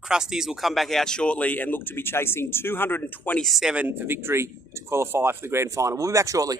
Krusties will come back out shortly and look to be chasing 227 for victory to qualify for the grand final. We'll be back shortly.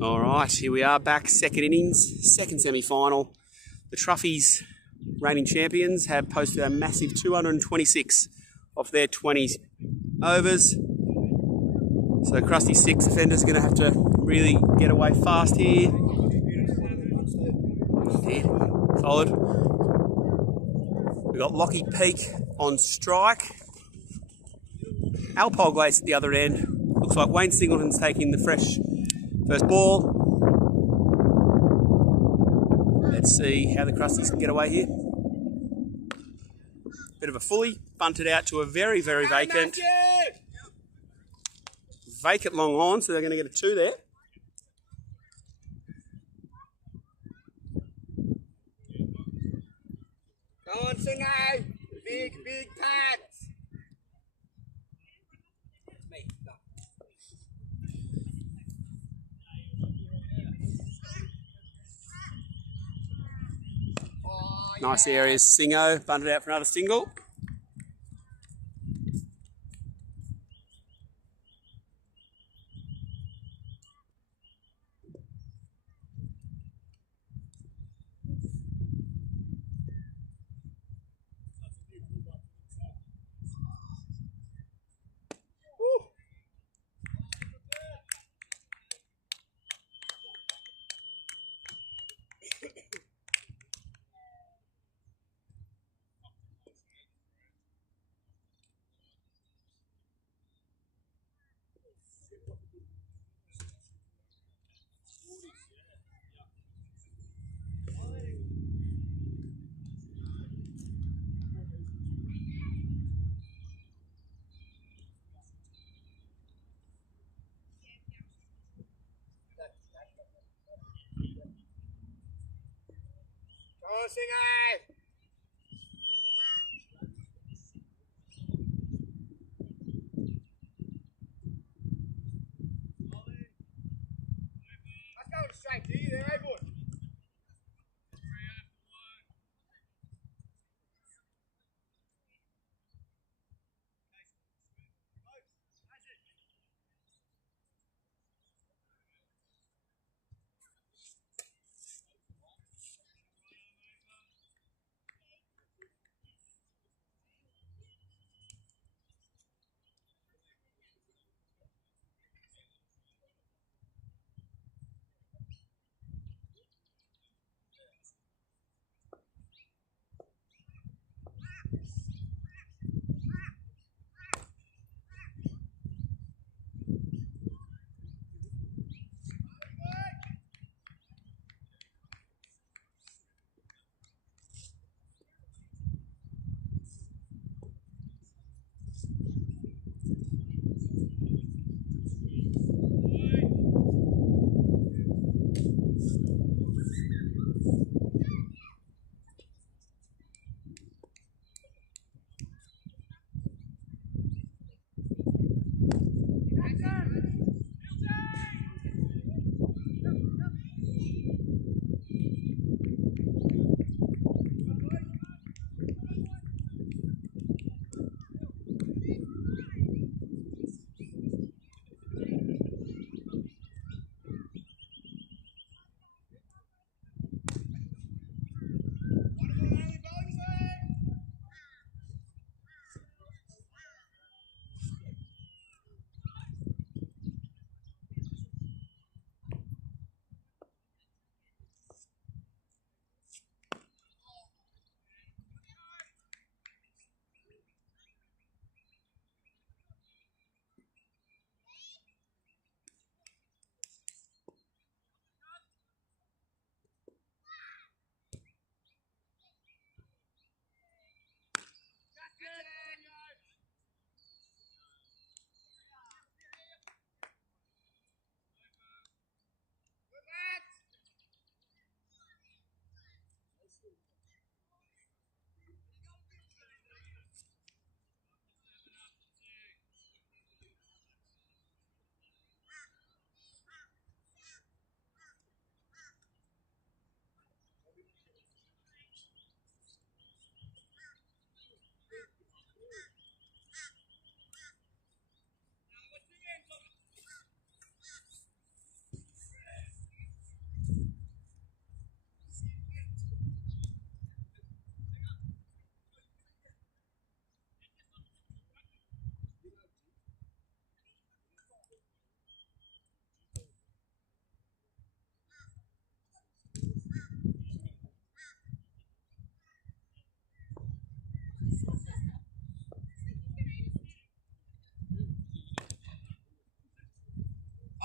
All right, here we are back, second innings, second semi-final. The Truffies, reigning champions, have posted a massive 226 off their 20 overs. So Krusty 6 defenders are going to have to really get away fast here. Yeah, solid. We've got Lockie Peak on strike. Al Polglace at the other end. Looks like Wayne Singleton's taking the fresh first ball. Let's see how the Krusties can get away here. Bit of a fully, bunted out to a very, very vacant long on, so they're going to get a 2 there. Go on, Singo! Big pads! Nice areas, Singo, bunted out for another single. Go on, Singo! That's going straight to you there, eh, boy?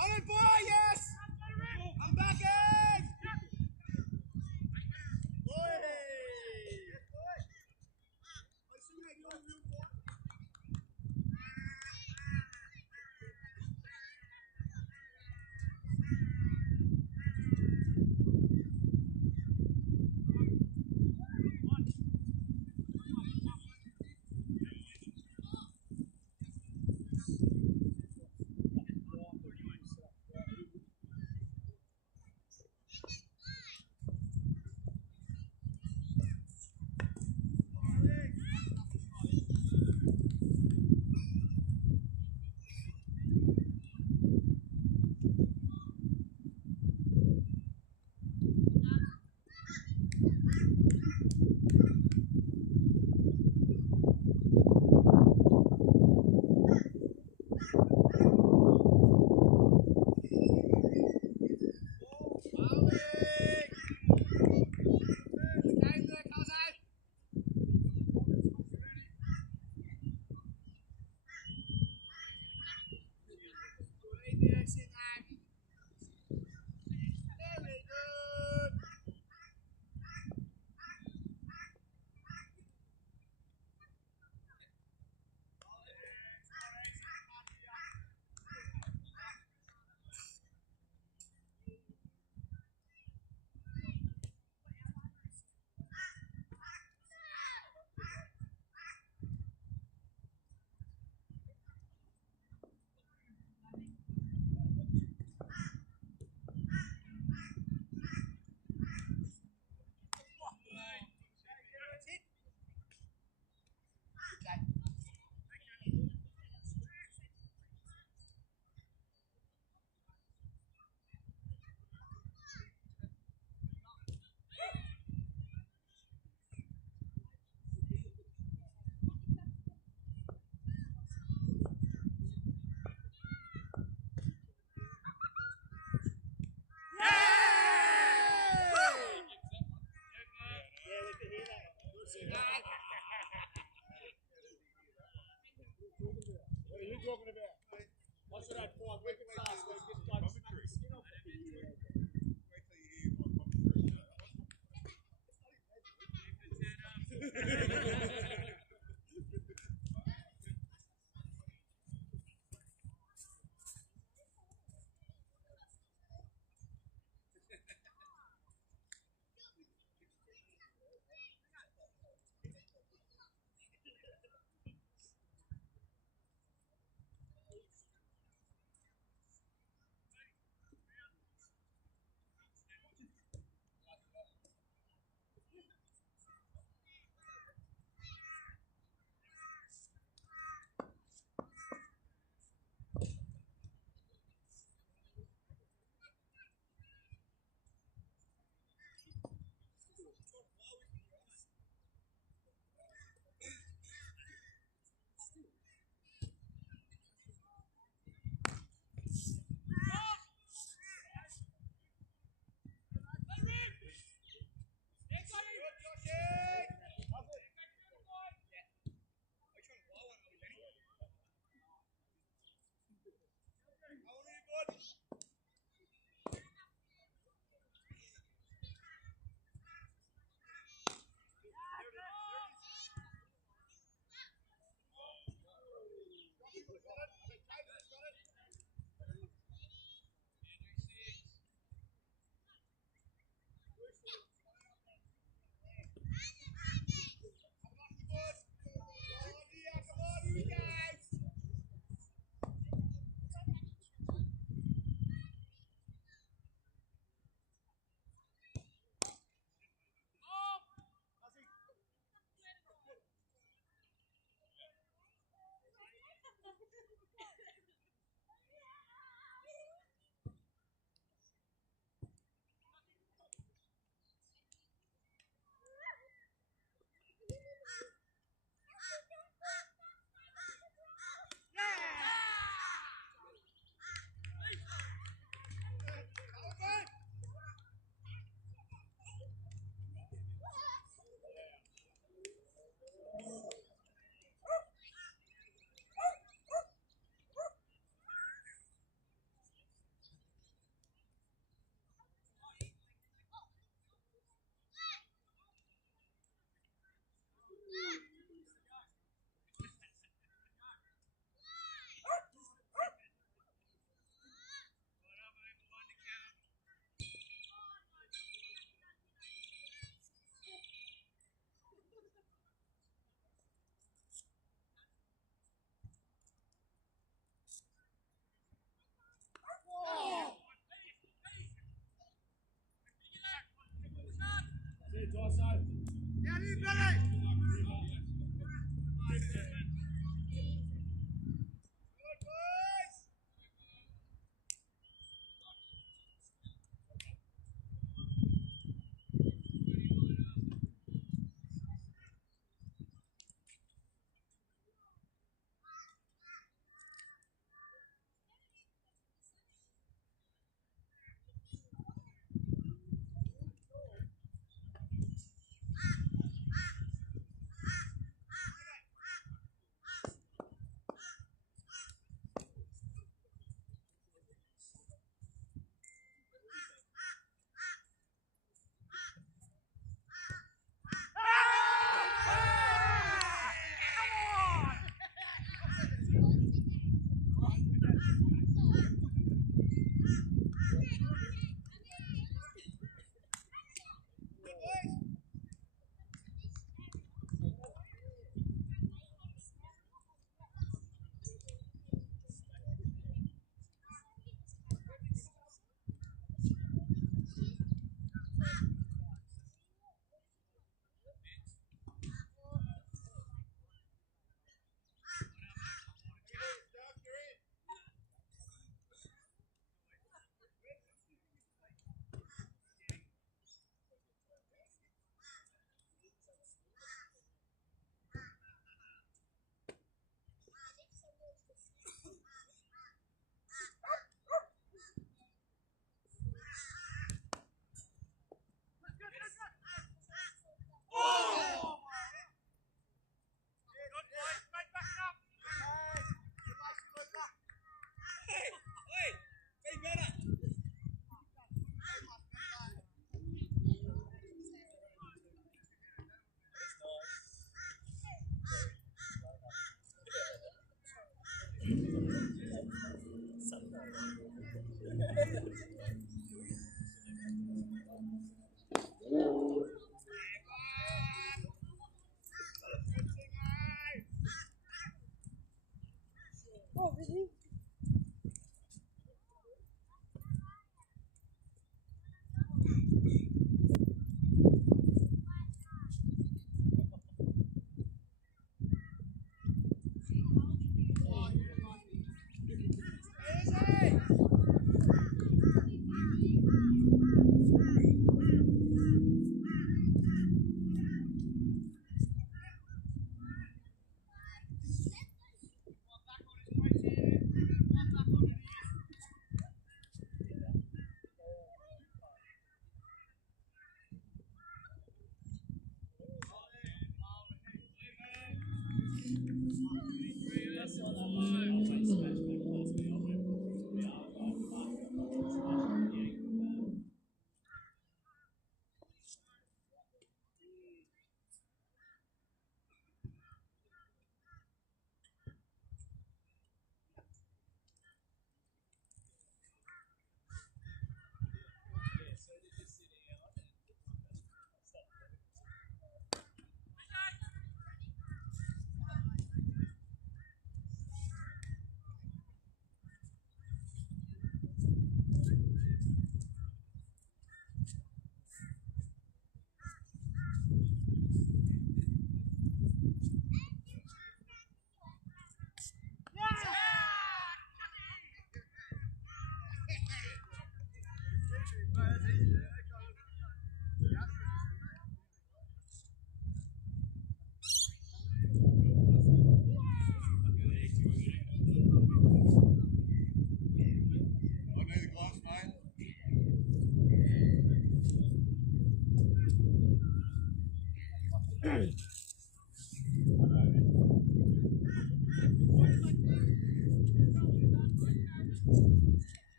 On it, boy, yes! I'm back in!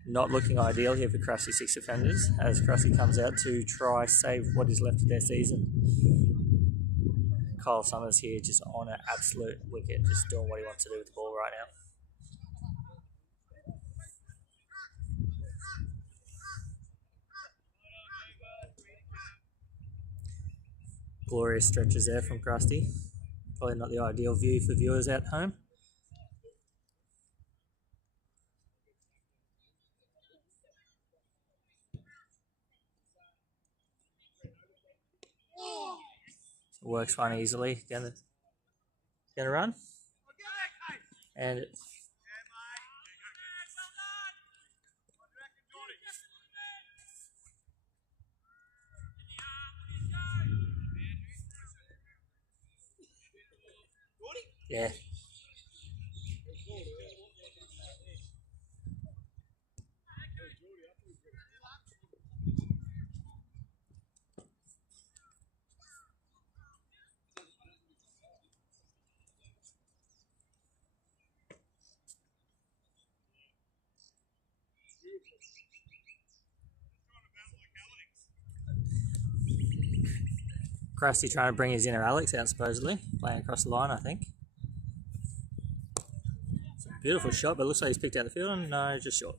Not looking ideal here for Krusty six defenders as Krusty comes out to try save what is left of their season. Kyle Summers here just on an absolute wicket, just doing what he wants to do with the ball right now. Glorious stretches there from Krusty. Probably not the ideal view for viewers at home. Works fine easily down the run. And yeah. Krusty trying to bring his inner Alex out, supposedly. Playing across the line, I think. It's a beautiful shot, but it looks like he's picked out the field, and no, just short.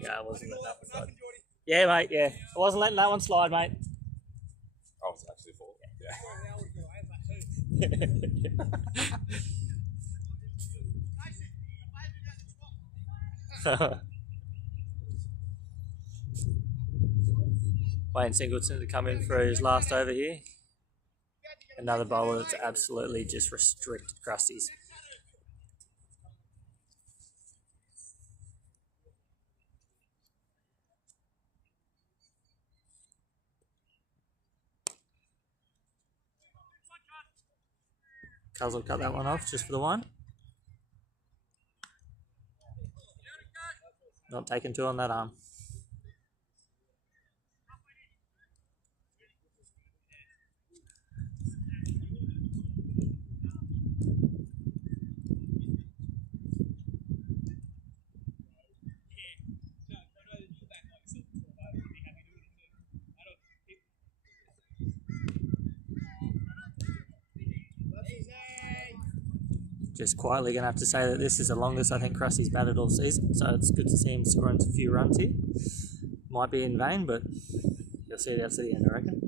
Yeah, I wasn't letting that one slide. Yeah, mate, yeah. I wasn't letting that one slide, mate. Oh, it's actually full. Yeah. Wayne Singleton to come in for his last over here. Another bowler that's absolutely just restricted Krusty's. Cuz will cut that one off just for the one. Not taking two on that arm. Just quietly going to have to say that this is the longest I think Krusty's batted all season, so it's good to see him scoring a few runs here. Might be in vain, but you'll see it out to the end, I reckon.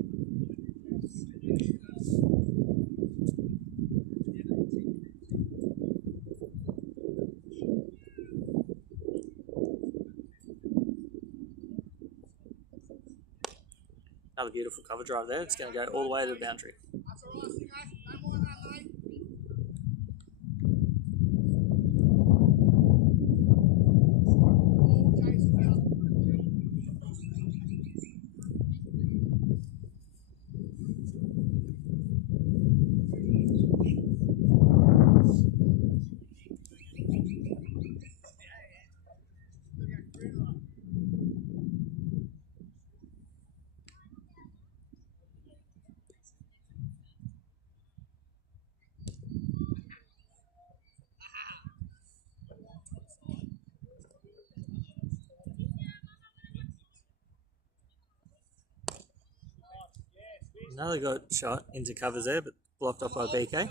Another beautiful cover drive there. It's going to go all the way to the boundary. Another good shot into covers there, but blocked off by BK.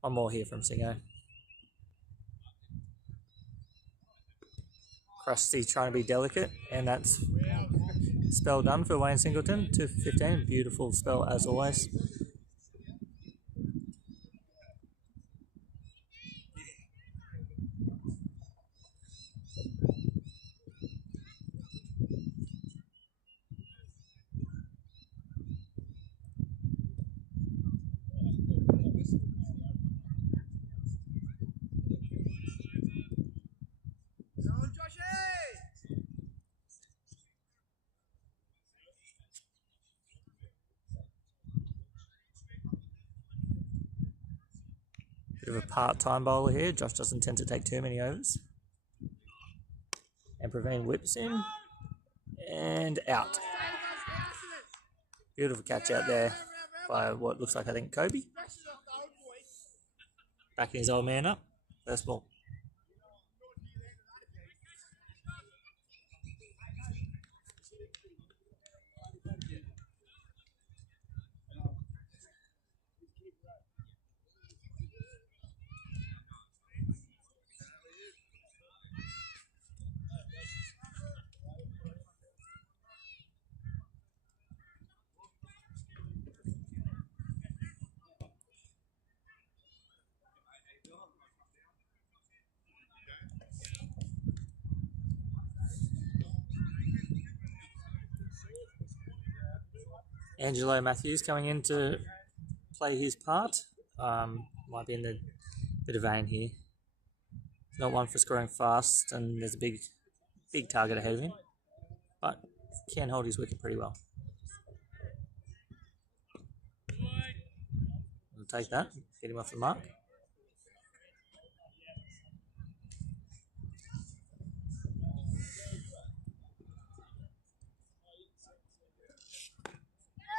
One more here from Singo. Krusty trying to be delicate, and that's spell done for Wayne Singleton. 2-15, beautiful spell as always. Bit of a part-time bowler here. Josh doesn't tend to take too many overs. And Praveen whips him. And out. Beautiful catch out there by what looks like, I think, Kobe. Backing his old man up. First ball. Angelo Matthews coming in to play his part. Might be in the bit of vein here. Not one for scoring fast, and there's a big target ahead of him, but can hold his wicket pretty well. We'll take that, get him off the mark.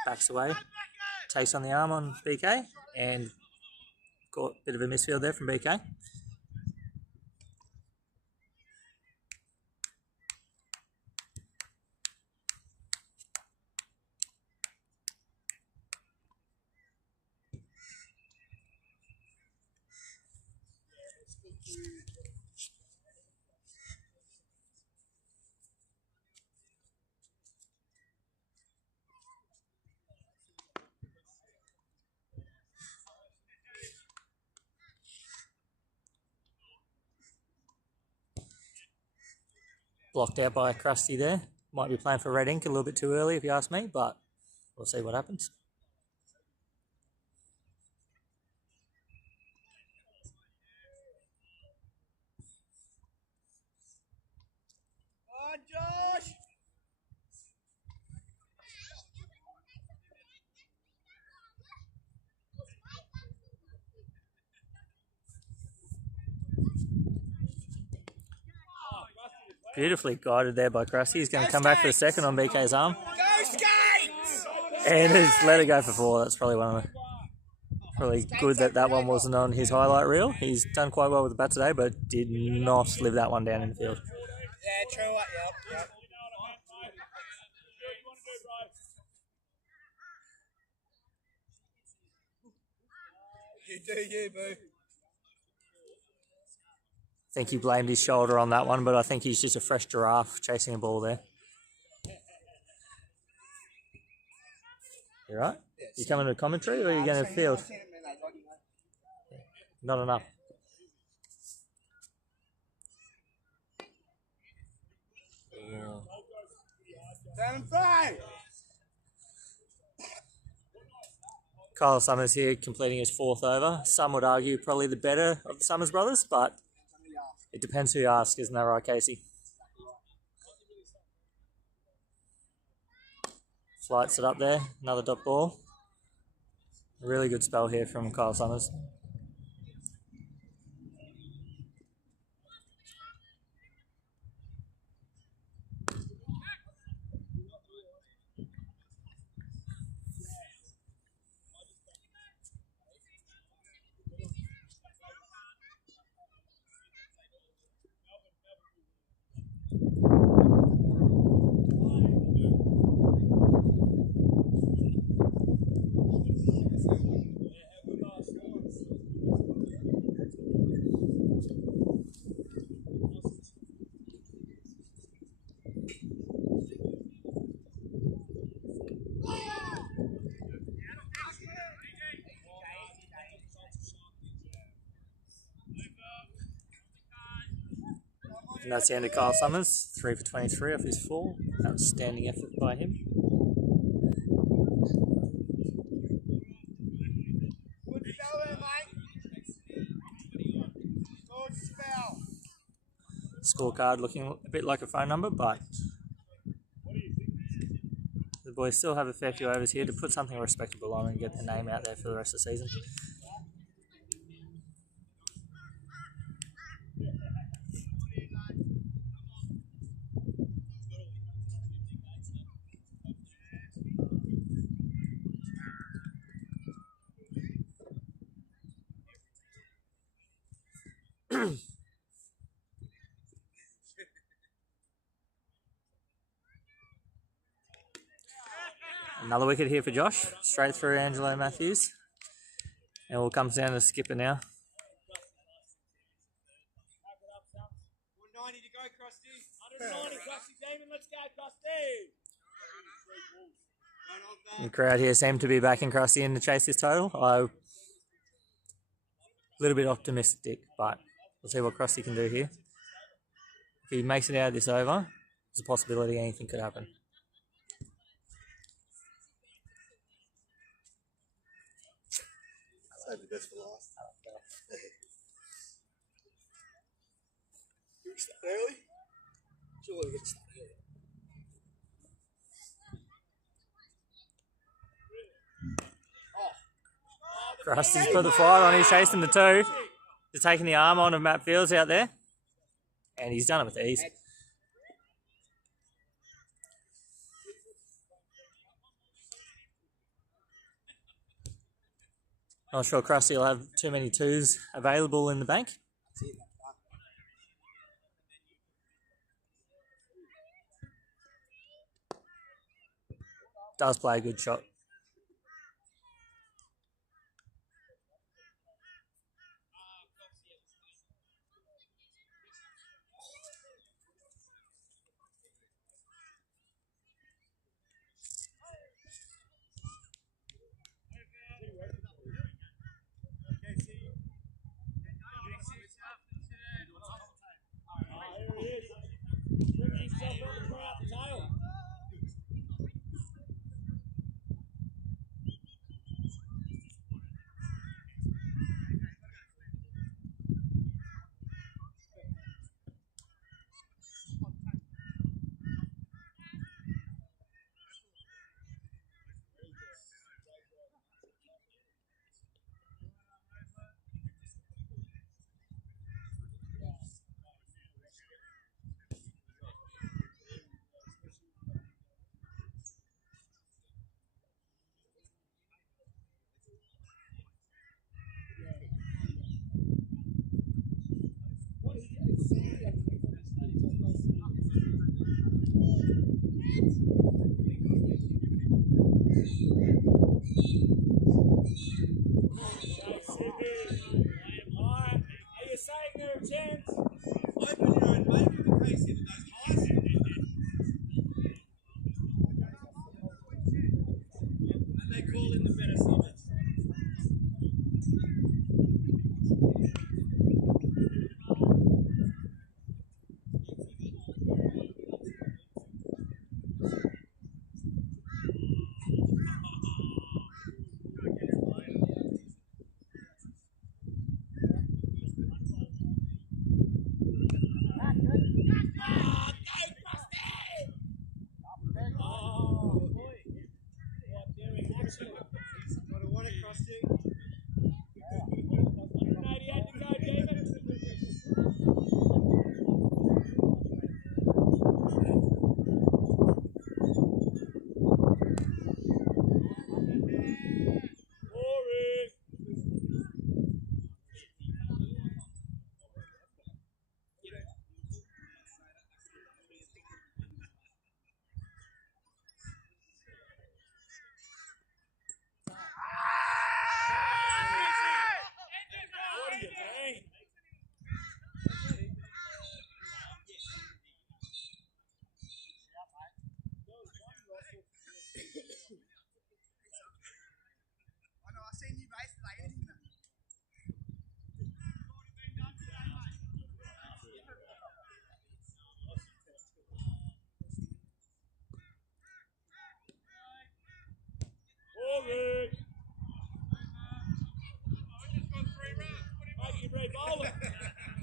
Backs away, takes on the arm on BK, and got a bit of a misfield there from BK. Blocked out by Krusty there. Might be playing for red ink a little bit too early if you ask me, but we'll see what happens. On, Josh! Beautifully guided there by Krusty. He's going to come back for a second on BK's arm. Go Skates! And he's let it go for 4. That's probably one of the... Probably good that one wasn't on his highlight reel. He's done quite well with the bat today, but did not live that one down in the field. Yeah, true. Yep. You do you, boo. I think he blamed his shoulder on that one, but I think he's just a fresh giraffe chasing a ball there. You right? You coming to commentary or are you going to field? Not enough. Down play! Kyle Summers here completing his 4th over. Some would argue probably the better of the Summers brothers, but it depends who you ask, isn't that right, Casey? Flights it up there, another dot ball. A really good spell here from Kyle Summers. And that's the end of Kyle Summers, 3 for 23 off his 4. Outstanding effort by him. Good spell there, mate. Good spell. Scorecard looking a bit like a phone number, but the boys still have a fair few overs here to put something respectable on and get their name out there for the rest of the season. Another wicket here for Josh. Straight through Angelo Matthews. And all comes down to the skipper now. 190 to go, Krusty. 190, Krusty Demon, let's go, Krusty! The crowd here seem to be backing Krusty in to chase this total. I'm a little bit optimistic, but we'll see what Krusty can do here. If he makes it out of this over, there's a possibility anything could happen. Save the best for last. You start early? Surely we get to start early. Krusty's put the fire on, he's chasing the two. He's taking the arm on of Matt Fields out there. And he's done it with ease. Not sure Krusty will have too many twos available in the bank. Does play a good shot.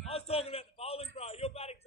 I was talking about the bowling, bro. You're batting